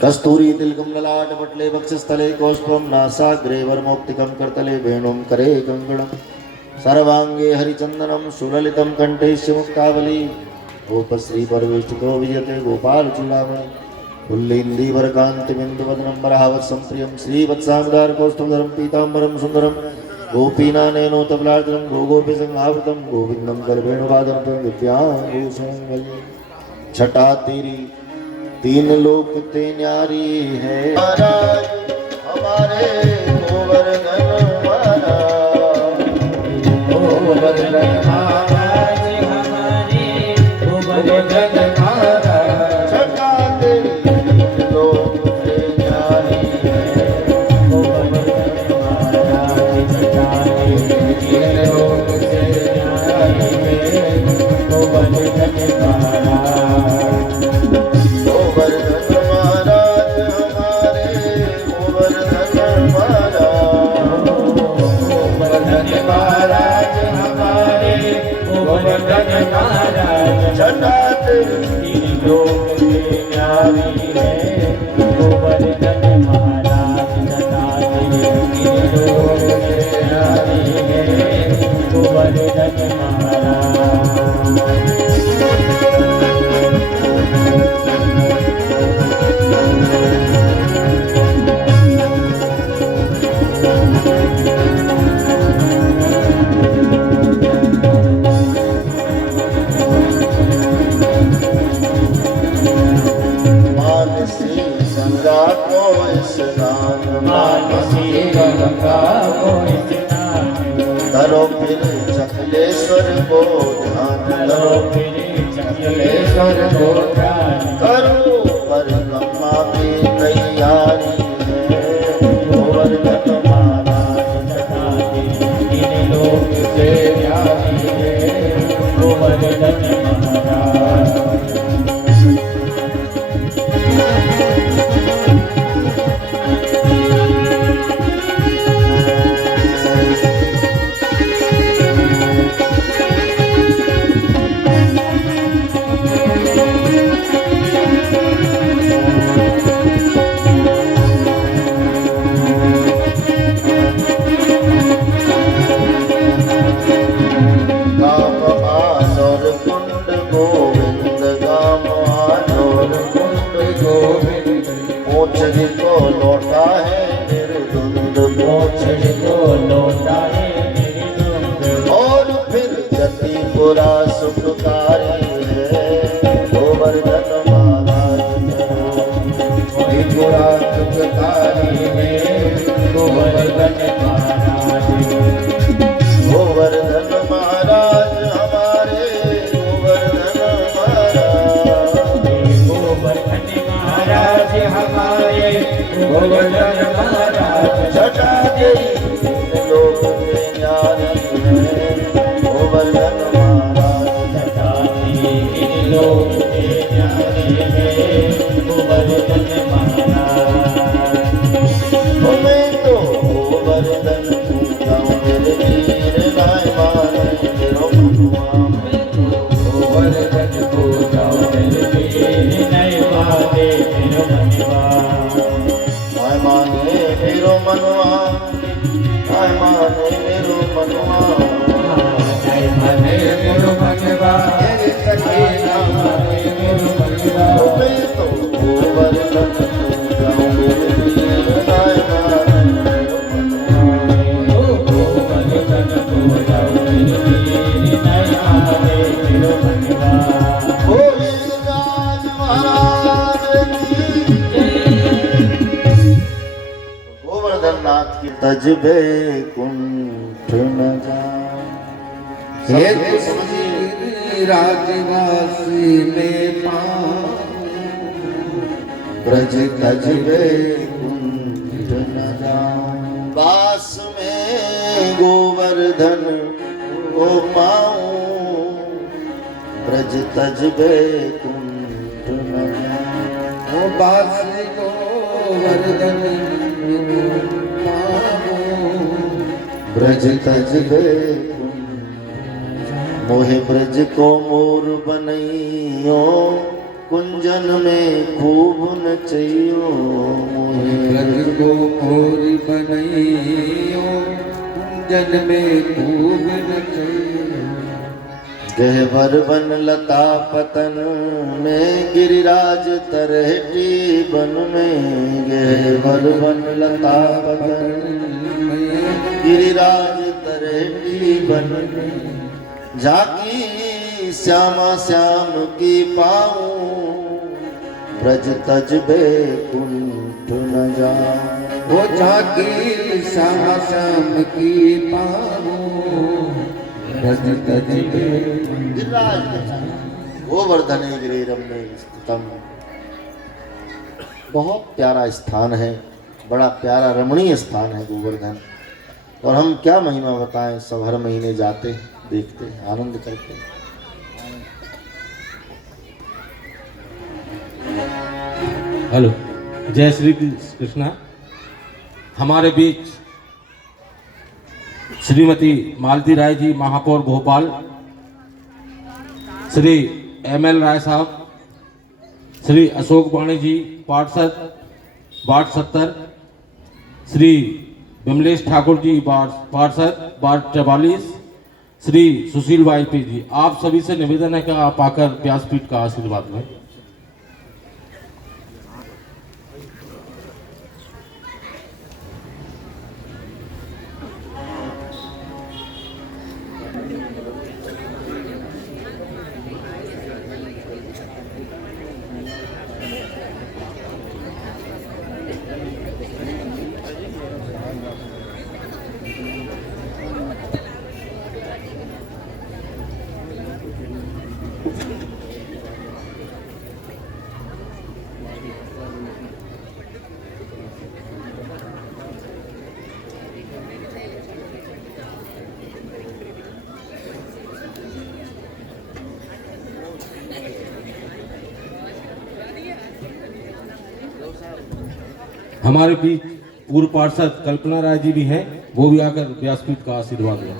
कस्तूरी तिलकम ललाट पटले वक्षस्थले कौस्तुभम नासाग्रे वरमोक्तिकम करतले वेणुम करे कंगणम सर्वांगे हरिचंदनम सुललितम कंठेश मुक्तावली गोपश्री परवेष्टितो विजयते गोपाल चूड़ामणि पुल्लिंदीवर कांति बिंदु वदनम बराहवत्सम प्रियम श्रीवत्सांगार कौस्तुभधरम पीतांबरम सुंदरम गोपीनानेनो तबलार्दनम गोगोपी संहावृतम गोविंदम गलवेणुवादनम दिव्यांगभूषणं। छटा तेरी 3 लोक ते न्यारी है, हमारे गोवर्धन गोवर्धन महाराज, हमारे गोवर्धन महाराज। छटा तेरी लोक ते न्यारी है, गोवर्धन महाराज। छटा तेरी लोक गंगा को स्नान, मानसी गंगा को स्नान, करो फिर चकलेश्वर को ध्यान, करो फिर चकलेश्वर को ध्यान, करो परिक्रमा की तैयारी है, गोवर्धन महाराज चढ़ाते इन लोक से न्यारी है, गोवर्धन महाराज। गाम आनोर कुंड गोविंद, गाम आनोर कुंड गोविंद मोचरी को लौटा है निर्द्वंद, मोक्षी को लौटा है निर्द्वंद, और फिर जतिपुरा सुखकारी है, गोवर्धन महाराज त्रिपुरा सुखकारी है, गोवर्धन महाराज। गोवर्धन महाराज हमारे, गोवर्धन महाराज, गोवर्धन महाराज हमारे, गोवर्धन महाराज। छटा देई लोक के न्यारी है, गोवर्धन महाराज, जटाती इन लोक के न्यारे हैं, गोवर्धन महाराज। तुम्हें तो गोवर्धन पूजाऊं, मेरे वीर नाय माने तेरो भगवान, गोवर्धन को जाओ वीर नय माने मेरो मनवा, नाय माने मेरो मनवा, नाय माने मेरो मनवा, नय माने मेरो मनवा, मेरे सखी ना माने मेरो मनवा। तुम्हें तो गोवर्धन पूजाऊं, मेरे वीर नाय माने तेरो भगवान, गोवर्धन को जाओ वीर नय माने मेरो मनवा। ओ वीरराज महाराज की गोवर्धन नाथ की तजबे कुंठ न जाए। हे सबको समझिए, राजवासी में पाऊं, ब्रज तजबे कुंठ न जाए। बास में गोवर्धन को पाऊं, ब्रज तजबे कुंठ न जाए। ओ बासी को वर्धन पाऊं, ब्रज तजबे मोहे ब्रज को मोर बनैयो, कुंजन में खूब नचैयो, मोहे ब्रज को मोर बनैयो, कुंजन में खूब नचैयो। गहवर बन लता पतन में, गिरिराज तरहटी बन में, गहवर बन लता पतन में गिरिराज तरहटी बन में, झाकी श्यामा श्याम की पाऊं, ब्रज तजबे कुंठ न जाऊं। वो झाकी श्यामा श्याम की पाऊं, ब्रज तजबे। गिरिराज गोवर्धने गिरिरम्य स्थितम, बहुत प्यारा स्थान है, बड़ा प्यारा रमणीय स्थान है गोवर्धन। और हम क्या महिमा बताएं, सब हर महीने जाते देखते आनंद करते। हेलो, जय श्री कृष्णा। हमारे बीच श्रीमती मालती राय जी, महापौर भोपाल, श्री ML राय साहब, श्री अशोक वाणी जी, पार्षद वार्ड 70, श्री विमलेश ठाकुर जी, पार्षद वार्ड 44, श्री सुशील वाजपेयी जी। आप सभी से निवेदन है कि आप आकर व्यासपीठ का आशीर्वाद लें। हमारे बीच पूर्व पार्षद कल्पना राय जी भी हैं, वो भी आकर व्यासपीठ का आशीर्वाद लें।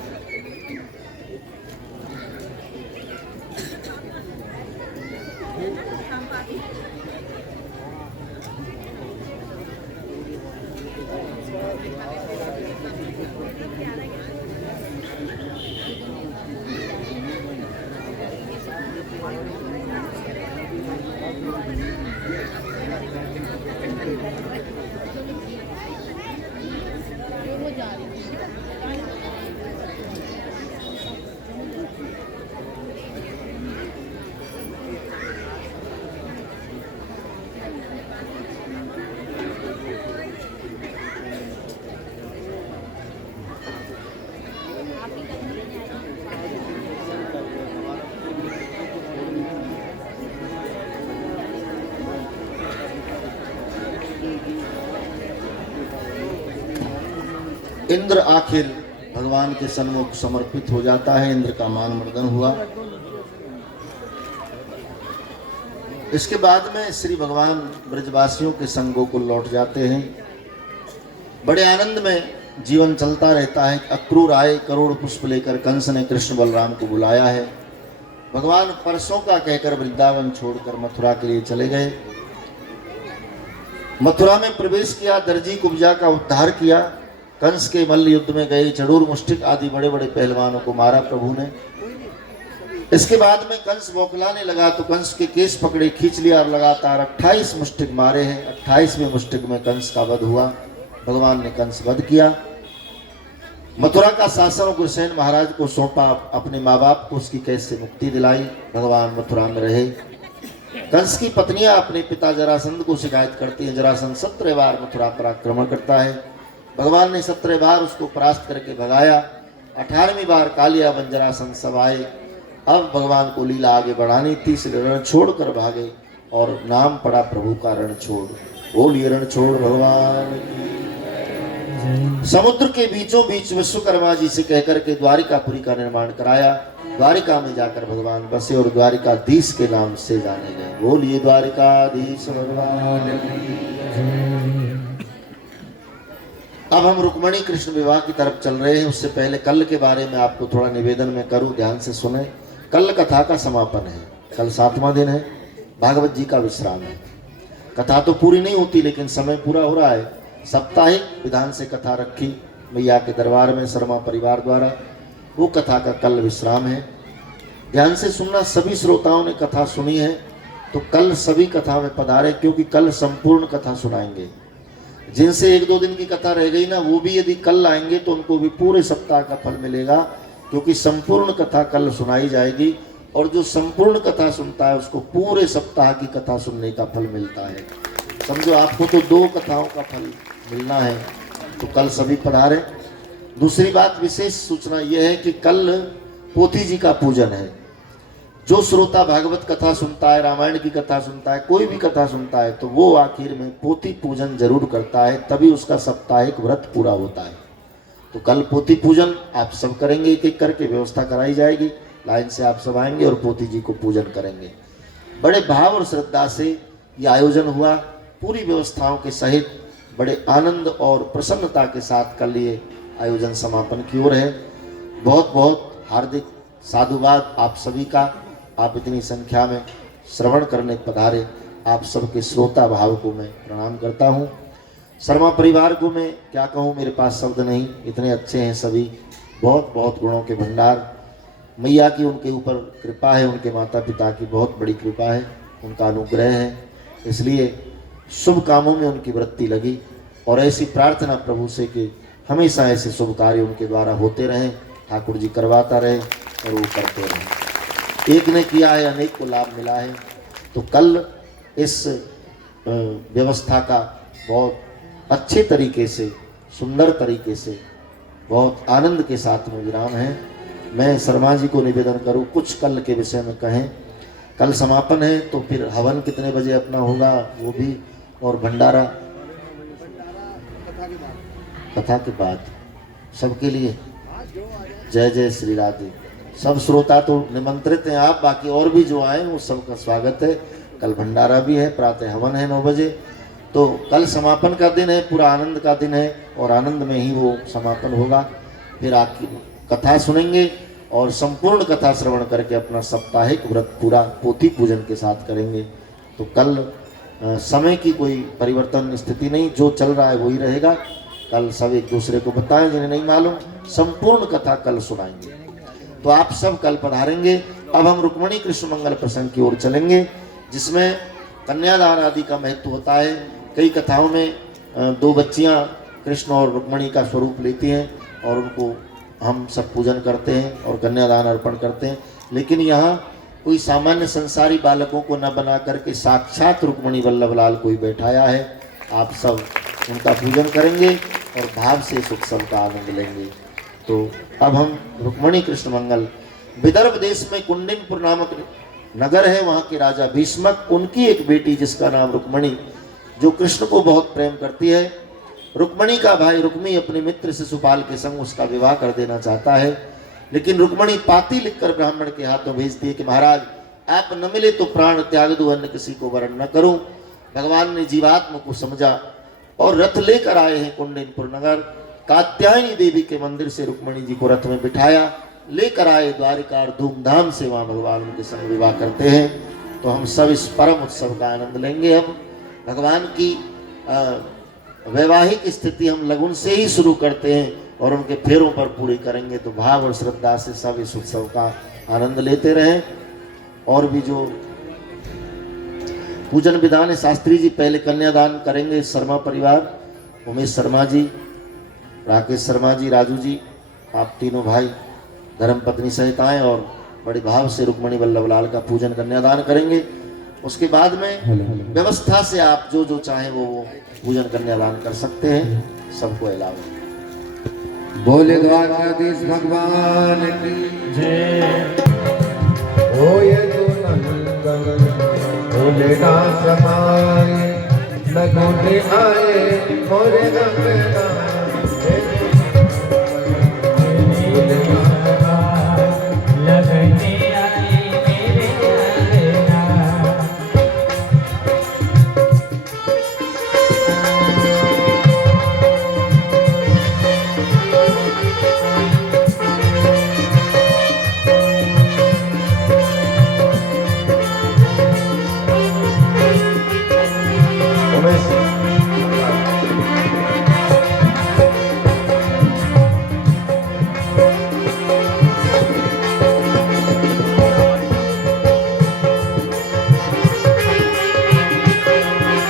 इंद्र आखिर भगवान के सन्मुख समर्पित हो जाता है। इंद्र का मान मर्दन हुआ। इसके बाद में श्री भगवान ब्रजवासियों के संग गोकुल लौट जाते हैं। बड़े आनंद में जीवन चलता रहता है। अक्रूर आए, करोड़ पुष्प लेकर कंस ने कृष्ण बलराम को बुलाया है। भगवान परसों का कहकर वृंदावन छोड़कर मथुरा के लिए चले गए। मथुरा में प्रवेश किया, दर्जी कुब्जा का उद्धार किया। कंस के मल्ल युद्ध में गए, चडूर मुष्टिक आदि बड़े बड़े पहलवानों को मारा प्रभु ने। इसके बाद में कंस बौखलाने लगा तो कंस के केस पकड़े, खींच लिया और लगातार 28 मुष्टिक मारे हैं। 28वें मुष्टिक में कंस का वध हुआ। भगवान ने कंस वध किया। मथुरा का शासन गुरसेन महाराज को सौंपा। अपने माँ बाप को उसकी कैद से मुक्ति दिलाई। भगवान मथुरा में रहे। कंस की पत्नियां अपने पिता जरासंध को शिकायत करती हैं। जरासंध 17 बार मथुरा पर आक्रमण करता है। भगवान ने 17 बार उसको परास्त करके भगाया। 18वीं बार कालिया बन जरासंध सब आए। अब भगवान को लीला आगे बढ़ानी थी, इसलिए रण छोड़ कर भागे और नाम पड़ा प्रभु का रण छोड़। बोलिए रण छोड़ भगवान की। समुद्र के बीचों बीच विश्वकर्मा जी से कहकर के द्वारिकापुरी का निर्माण कराया। द्वारिका में जाकर भगवान बसे और द्वारिकाधीश के नाम से जाने गए। बोलिए द्वारिकाधीश भगवान की। अब हम रुक्मणी कृष्ण विवाह की तरफ चल रहे हैं। उससे पहले कल के बारे में आपको थोड़ा निवेदन में करूं, ध्यान से सुने। कल कथा का समापन है। कल 7वां दिन है। भागवत जी का विश्राम है। कथा तो पूरी नहीं होती, लेकिन समय पूरा हो रहा है। साप्ताहिक विधान से कथा रखी मैया के दरबार में शर्मा परिवार द्वारा। वो कथा का कल विश्राम है। ध्यान से सुनना। सभी श्रोताओं ने कथा सुनी है तो कल सभी कथा में पधारे, क्योंकि कल संपूर्ण कथा सुनाएंगे। जिनसे 1-2 दिन की कथा रह गई ना, वो भी यदि कल आएंगे तो उनको भी पूरे सप्ताह का फल मिलेगा, क्योंकि संपूर्ण कथा कल सुनाई जाएगी। और जो संपूर्ण कथा सुनता है उसको पूरे सप्ताह की कथा सुनने का फल मिलता है। समझो, आपको तो 2 कथाओं का फल मिलना है, तो कल सभी पधारे। दूसरी बात, विशेष सूचना यह है कि कल पोथी जी का पूजन है। जो श्रोता भागवत कथा सुनता है, रामायण की कथा सुनता है, कोई भी कथा सुनता है, तो वो आखिर में पोथी पूजन जरूर करता है, तभी उसका साप्ताहिक व्रत पूरा होता है। तो कल पोथी पूजन आप सब करेंगे। एक एक करके व्यवस्था कराई जाएगी। लाइन से आप सब आएंगे और पोथी जी को पूजन करेंगे। बड़े भाव और श्रद्धा से ये आयोजन हुआ। पूरी व्यवस्थाओं के सहित बड़े आनंद और प्रसन्नता के साथ कल ये आयोजन समापन की ओर है। बहुत बहुत हार्दिक साधुवाद आप सभी का। आप इतनी संख्या में श्रवण करने पधारे, आप सबके श्रोता भाव को मैं प्रणाम करता हूँ। शर्मा परिवार को मैं क्या कहूँ, मेरे पास शब्द नहीं। इतने अच्छे हैं सभी। बहुत बहुत गुणों के भंडार। मैया की उनके ऊपर कृपा है, उनके माता पिता की बहुत बड़ी कृपा है, उनका अनुग्रह है। इसलिए शुभ कामों में उनकी वृत्ति लगी। और ऐसी प्रार्थना प्रभु से कि हमेशा ऐसे शुभ कार्य उनके द्वारा होते रहें, ठाकुर जी करवाता रहे और वो करते रहें। एक ने किया है, अनेक को लाभ मिला है। तो कल इस व्यवस्था का बहुत अच्छे तरीके से, सुंदर तरीके से, बहुत आनंद के साथ में विराम है। मैं शर्मा जी को निवेदन करूं, कुछ कल के विषय में कहें। कल समापन है तो फिर हवन कितने बजे अपना होगा वो भी, और भंडारा कथा के बाद सबके लिए। जय जय श्री राधे। सब श्रोता तो निमंत्रित हैं आप, बाकी और भी जो आए वो सबका स्वागत है। कल भंडारा भी है, प्रातः हवन है 9 बजे। तो कल समापन का दिन है, पूरा आनंद का दिन है और आनंद में ही वो समापन होगा। फिर आपकी कथा सुनेंगे और संपूर्ण कथा श्रवण करके अपना साप्ताहिक व्रत पूरा पोथी पूजन के साथ करेंगे। तो कल समय की कोई परिवर्तन स्थिति नहीं, जो चल रहा है वही रहेगा। कल सब एक दूसरे को बताएं, जिन्हें नहीं मालूम संपूर्ण कथा कल सुनाएंगे। तो आप सब कल पधारेंगे। अब हम रुक्मणी कृष्ण मंगल प्रसंग की ओर चलेंगे, जिसमें कन्यादान आदि का महत्व होता है। कई कथाओं में दो बच्चियां कृष्ण और रुक्मणी का स्वरूप लेती हैं और उनको हम सब पूजन करते हैं और कन्यादान अर्पण करते हैं। लेकिन यहाँ कोई सामान्य संसारी बालकों को न बना करके साक्षात रुक्मणी वल्लभ लाल कोई बैठाया है। आप सब उनका पूजन करेंगे और भाव से इस उत्सव का आनंद लेंगे। तो अब हम रुक्मणी कृष्ण मंगल, विदर्भ देश में कुंडिनपुर नामक नगर है, वहाँ के राजा भीष्मक, उनकी एक बेटी जिसका नाम रुक्मणी, जो कृष्ण को बहुत प्रेम करती है। रुक्मणी का भाई रुक्मी अपने मित्र शिशुपाल के संग उसका विवाह कर देना चाहता है, लेकिन रुक्मणी पाती लिखकर ब्राह्मण के हाथों भेजती है कि महाराज आप न मिले तो प्राण त्याग दो, अन्य किसी को वरण न करूं। भगवान ने जीवात्मा को समझा और रथ लेकर आए हैं कुंडिनपुर नगर। कात्यायनी देवी के मंदिर से रुक्मणी जी को रथ में बिठाया, लेकर आए द्वारिका और धूमधाम से वहाँ भगवान उनके संग विवाह करते हैं। तो हम सब इस परम उत्सव का आनंद लेंगे। हम भगवान की वैवाहिक स्थिति हम लगन से ही शुरू करते हैं और उनके फेरों पर पूरी करेंगे। तो भाव और श्रद्धा से सब इस उत्सव का आनंद लेते रहें। और भी जो पूजन विधान है, शास्त्री जी पहले कन्यादान करेंगे। शर्मा परिवार, उमेश शर्मा जी, राकेश शर्मा जी, राजू जी, आप तीनों भाई धर्मपत्नी सहित आए और बड़े भाव से रुक्मणी वल्लभ लाल का पूजन कन्यादान करेंगे। उसके बाद में व्यवस्था से आप जो जो चाहें वो पूजन कन्यादान कर सकते हैं। सबको अलावा बोले द्वारकाधीश भगवान की जय। होए तो नंदन बोले ना समाए लगोटे आए मोरे गंगा लगने आए मेरे अंगना। उमेश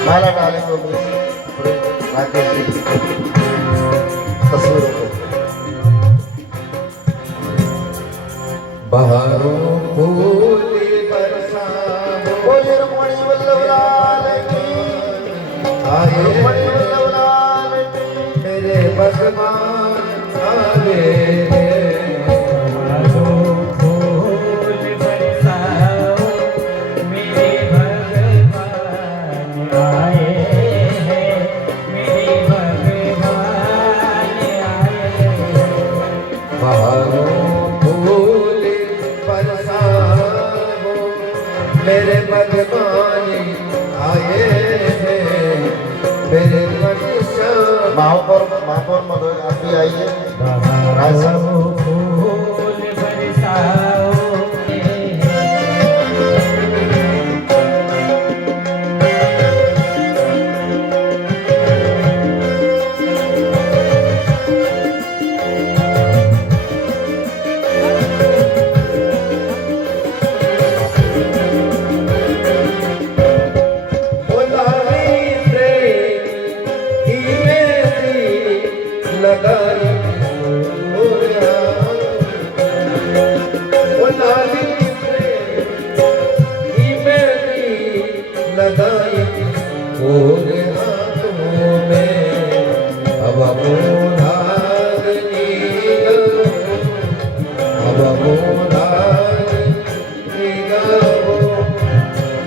माला डालेंगे उमेश, राकेश जी तस्वीरों को। बहारों फूली बरसात बोले रुक्मणी वल्लभ लाल की, आए रुक्मणी वल्लभ लाल की। मेरे भगवान आए फूल बरसाओ मेरे भगवान आए हैं, मेरे भगवान आए हैं। बहारों फूली बरसात मेरे भगवान आए हैं मेरे भगवान महापौर महोदय आप भी आइए। राय साहब। फूल बरसाओ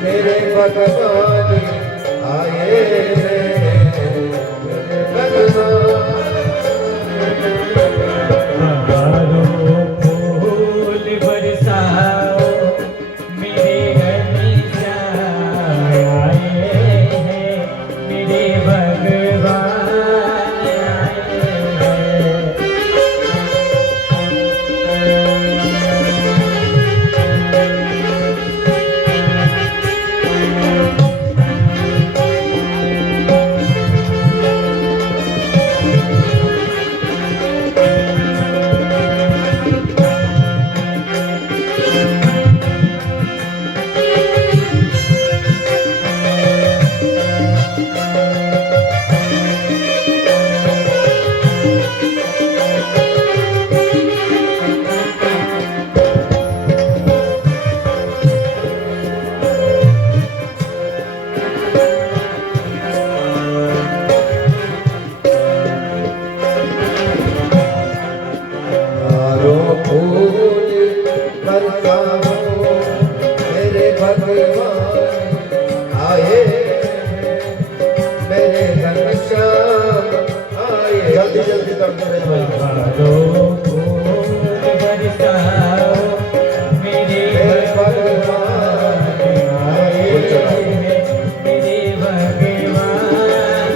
मेरे भगवान आए हैं मेरे भगवान जल्दी जल्दी करते रहे भाई बहारो फूल बरसाओ मेरे भगवान आए मेरे भगवान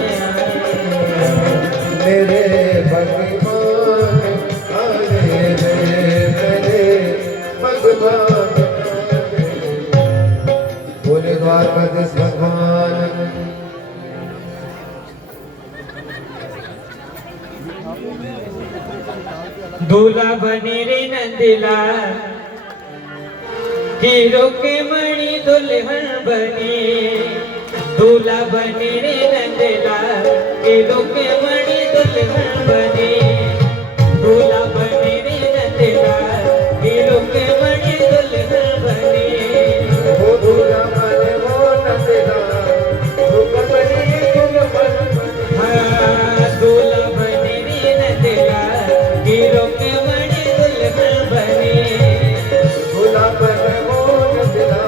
मेरे भगवान आए मेरे भगवान बोले द्वारकाधीश भगवान दूल्हा बने रे नंदला हीरो के मणि दुल्हन बने दूल्हा बने रे नंदला हीरो के मणि दुल्हन बने दूल्हा बने रे नंदला हीरो के मणि दुल्हन बने वो दूल्हा बने वो नंदला रुक बनी दुल्हन हाँ दूल्हा बने रे नंदला हीरो के मणि दुल्हन बने दूल्हा बने वो नंदला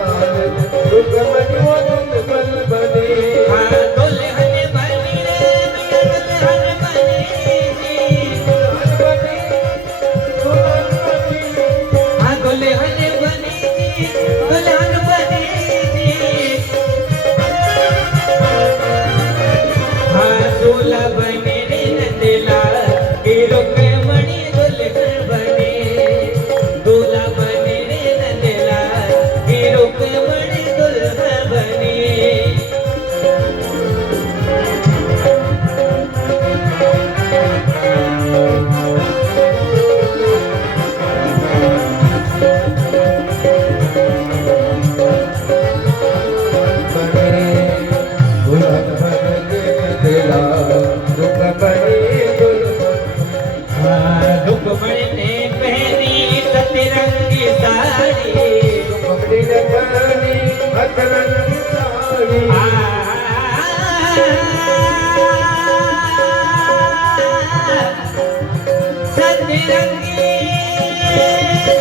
रुक बनी वो दुल्हन बने हाँ दुल्हन बनी रे मैया दुल्हन बनी दुल्हन बनी हाँ दुल्हन बनी दुल्हन बनी हाँ दूल्हा बने रे नंदला हीरो के मणि दुल्हन बने दूल्हा बने रे नंदला हीरो के मणि दुल्हन बने रुक्मणी ने पहनी सतरंगी साड़ी सतरंगी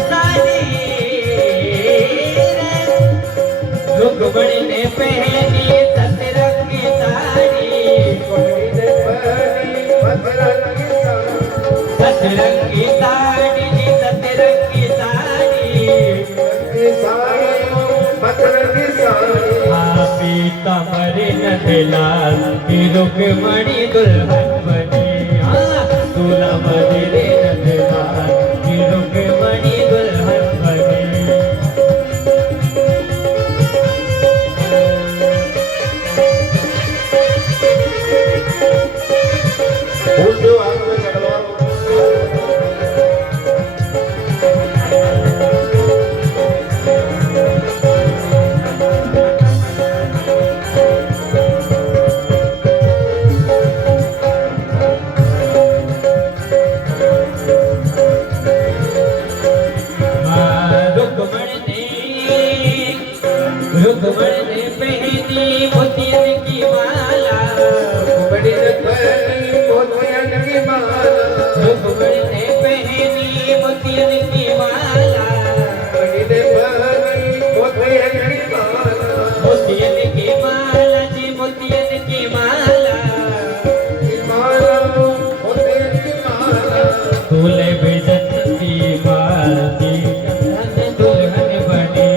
साड़ी रुक्मणी ने पहनी सतरंगी साड़ी सतरंगी साड़ी सतरंगी साड़ी पीताम्बर नंदलाल हीरो के मणि दुल्हन बने दूल्हा बने रे नंदलाल हीरो के मणि दुल्हन बने रुक्मणी ने पहनी मोतियन की माला रुक्मणी ने पहनी मोतियन की माला मोतियन की माला जी मोतियन की माला दूल्हे बेजन की मालती दुल्हन बने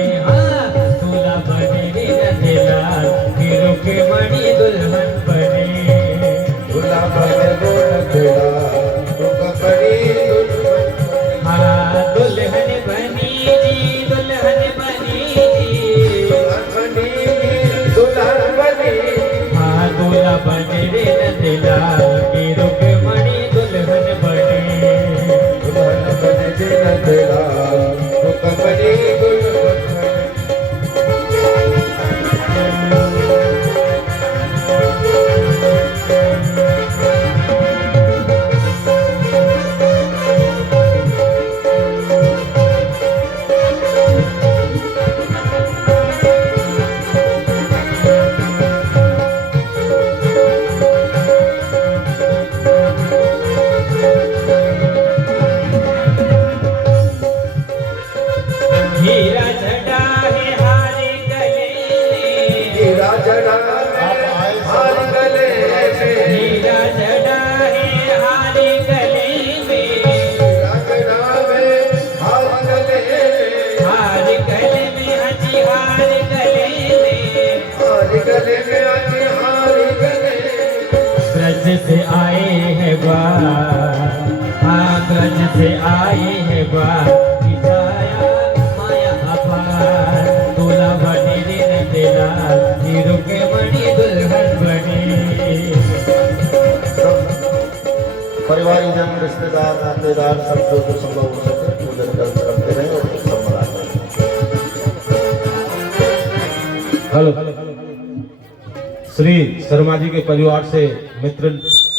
दूल्हा बने रे नंदलाल हीरो के मणि दुल्हन बने दुल्हन बनी जी दुल्हन बनी दूल्हा बने रे नंदलाल हीरो के मणि दुल्हन बने आए है बार, आंगन से आए है बार, बिछाया माया अपार, दूल्हा बने रे नंदलाल, हीरो के मणि दुल्हन बने। परिवारजन, रिश्तेदार, नातेदार सब जो संभव हो सके पूजन करते रहे और संभला करें। हेलो, श्री शर्मा जी के परिवार से मित्र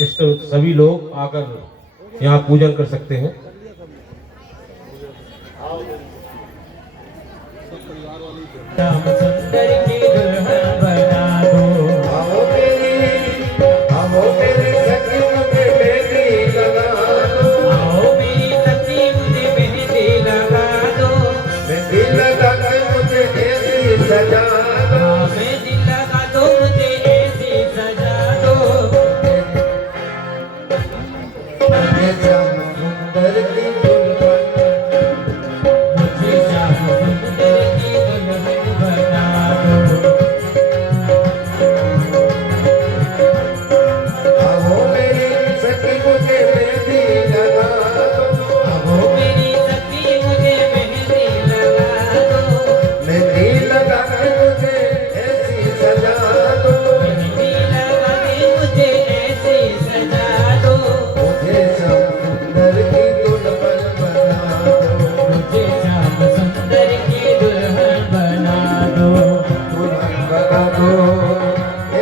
इष्ट सभी लोग आकर यहाँ पूजन कर सकते हैं। श्याम सुंदर की दुल्हन बना दो, आओ मेरी सखी मुझे मेहंदी लगा दो, आओ मेरी सखी मुझे मेहंदी लगा दो, मेहंदी लगा के मुझे ऐसी सजा दो, मेहंदी लगा दो मुझे ऐसी सजा दो, मुझे श्याम सुंदर की दुल्हन, मुझे श्याम सुंदर की दुल्हन बना दो। आओ मेरी सखी मुझे मेहंदी लगा दो, आओ मेरी सखी मुझे मेहंदी लगा दो, मेहंदी लगा के मुझे ऐसी सजा दो, मेहंदी लगा के मुझे ऐसी सजा दो, मुझे श्याम सुंदर की दुल्हन बना दो, मुझे श्याम सुंदर की दुल्हन बना दो, दुल्हन बना दो,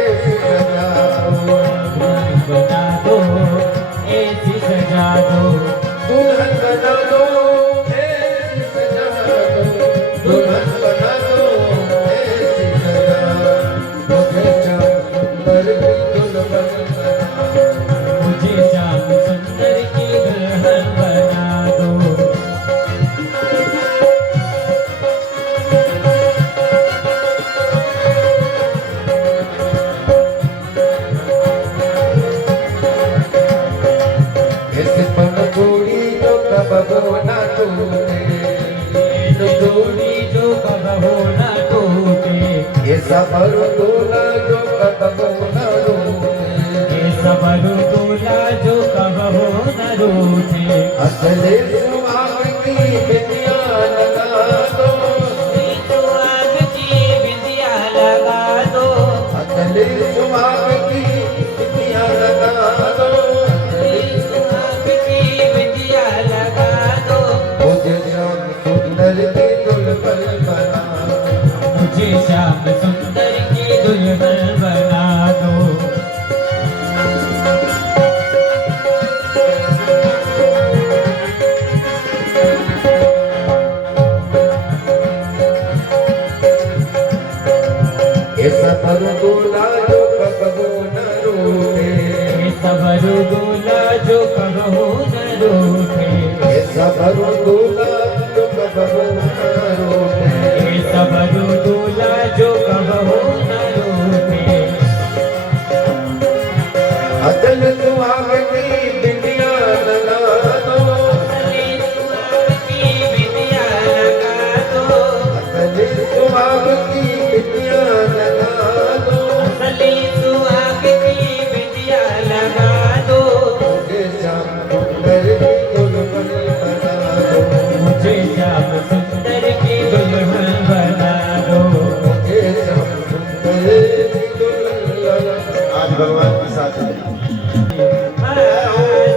ऐसी सजा दो, दुल्हन बना दो ऐसी सजा दो, दुल्हन बना दो, ऐसी सजा दो, दुल्हन बना दो, ऐसी सजा, मुझे श्याम सुंदर की दुल्हन बना दो, मुझे श्याम सुंदर की दुल्हन बना दो। ऐसे पन जोड़ी जो कब ना टूटे, तो जोड़ी जो कबहू न टूटे, ऐसा पर दूल्हा जो कब ना टूटे, ये सबरू दूल्हा जो कबहू न रूठे, असले सुहाग की बिटिया लगा दो, तो आग की बिंदिया लगा दो, असले सुहाग की बिटिया लगा दो, तो आग की बिंदिया लगा दो, मुझे श्याम सुंदर की दुल्हन बना दो, मुझे श्याम सुंदर की दुल्हन बना दो। ऐसा पर दूल्हा जो कब ना रूठे, ये सबरू दूल्हा जो कबहू न रूठे, ऐसा पर दूल्हा जो कब ना रूठे, ये सबरू दूल्हा जो कबहू न रूठे, अचल सुहाग की बिटिया लगा दो, असली सुहाग की बिंदिया लगा दो, अचल सुहाग की बिटिया लगा दो, असली सुहाग की बिंदिया लगा दो, मुझे श्याम सुंदर की दुल्हन बना दो, मुझे श्याम सुंदर की दुल्हन बना दो, मुझे श्याम सुंदर की दुल्हन, आज भगवान के साथ हैं। महाराज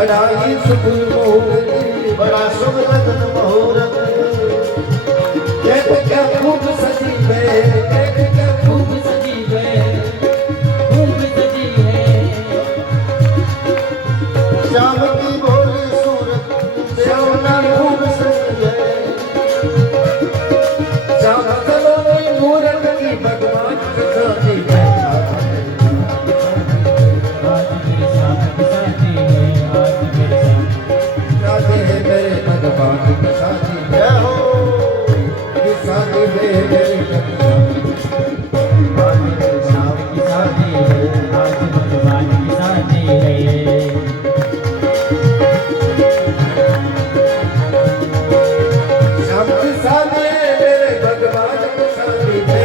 बड़ा ही शुभ मुहूर्त बड़ा शुभ लगन मुहूर्त देख क्या खूब सजी है देख क्या खूब खूब सजी है खूब सजी है श्याम की भोली सूरत श्यामना खूब सजी है श्याम सलोनी मूरत की भगवान की शादी है आज मेरे श्याम की शादी है आज मेरे श्याम शादी है मेरे भगवान की शादी है जय हो की शादी है मेरे भगवान आज मेरे श्याम की शादी है आज भगवान की शादी है श्याम की शादी है मेरे भगवान की शादी है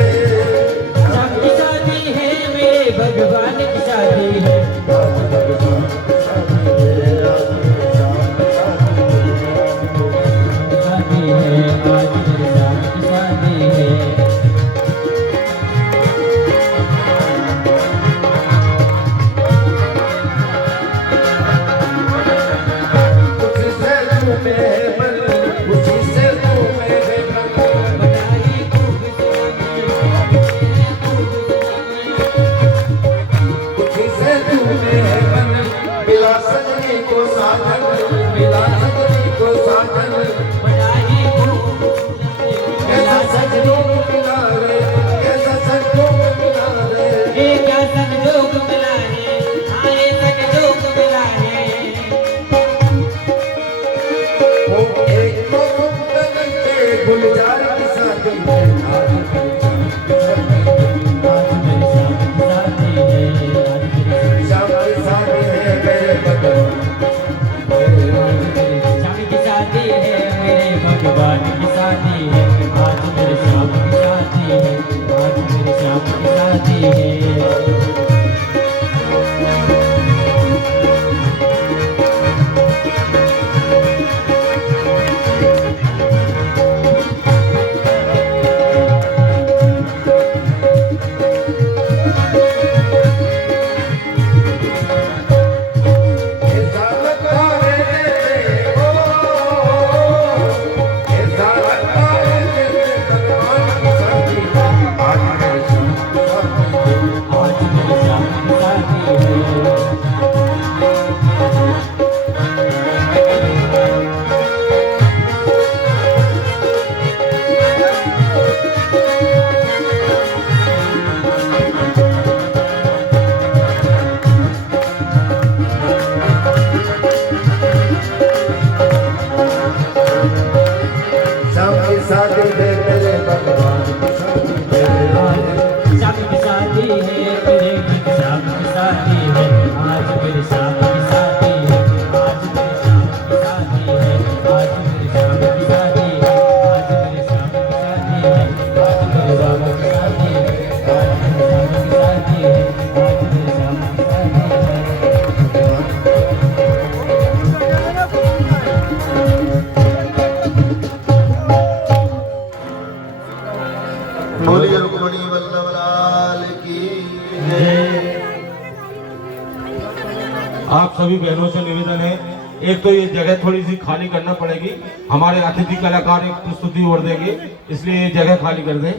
श्याम की शादी है मेरे भगवान की शादी है आज भगवान की शादी है आज मेरे श्याम की शादी है शादी है आज मेरे श्याम की शादी है उसी से तू मेरे मन उसी से तू मेरे मन बनाई खूब सजी है खूब सजी उसी से तू मेरे मन मिला सजनी को साजन मिला सजनी को साजन बनाई खूब कैसा संजोग मिला रे कैसा संजोग मिला रे ये क्या संजोग मिला है आए संजोग मिला है वो एक तो के गुलजार की शादी है आज आज मेरे श्याम की शादी है आज मेरे शाम की शादी है मेरे भगवान श्याम की शादी है मेरे भगवान की शादी है आज मेरे श्याम की शादी है आज मेरे श्याम की शादी है ऐसा लगता है ओ ऐसा लगता है जैसे भगवान की शादी है आज मेरे श्याम की शादी है आज मेरे श्याम की शादी है शाम की शादी है मेरे भगवान की शादी है श्याम की शादी है मेरे श्याम की शादी है आज मेरे श्याम की शादी है आज मेरे श्याम की शादी है आज मेरे श्याम की शादी है आज मेरे श्याम की शादी है आज मेरे श्याम की शादी है आज मेरे श्याम की शादी है आज मेरे श्याम की शादी है बोलिए रुक्मणी वल्लभ लाल की जय। आप सभी बहनों से निवेदन है, एक तो ये जगह थोड़ी सी खाली करना पड़ेगी, हमारे अतिथि कलाकार एक प्रस्तुति और देंगे, इसलिए ये जगह खाली कर दें।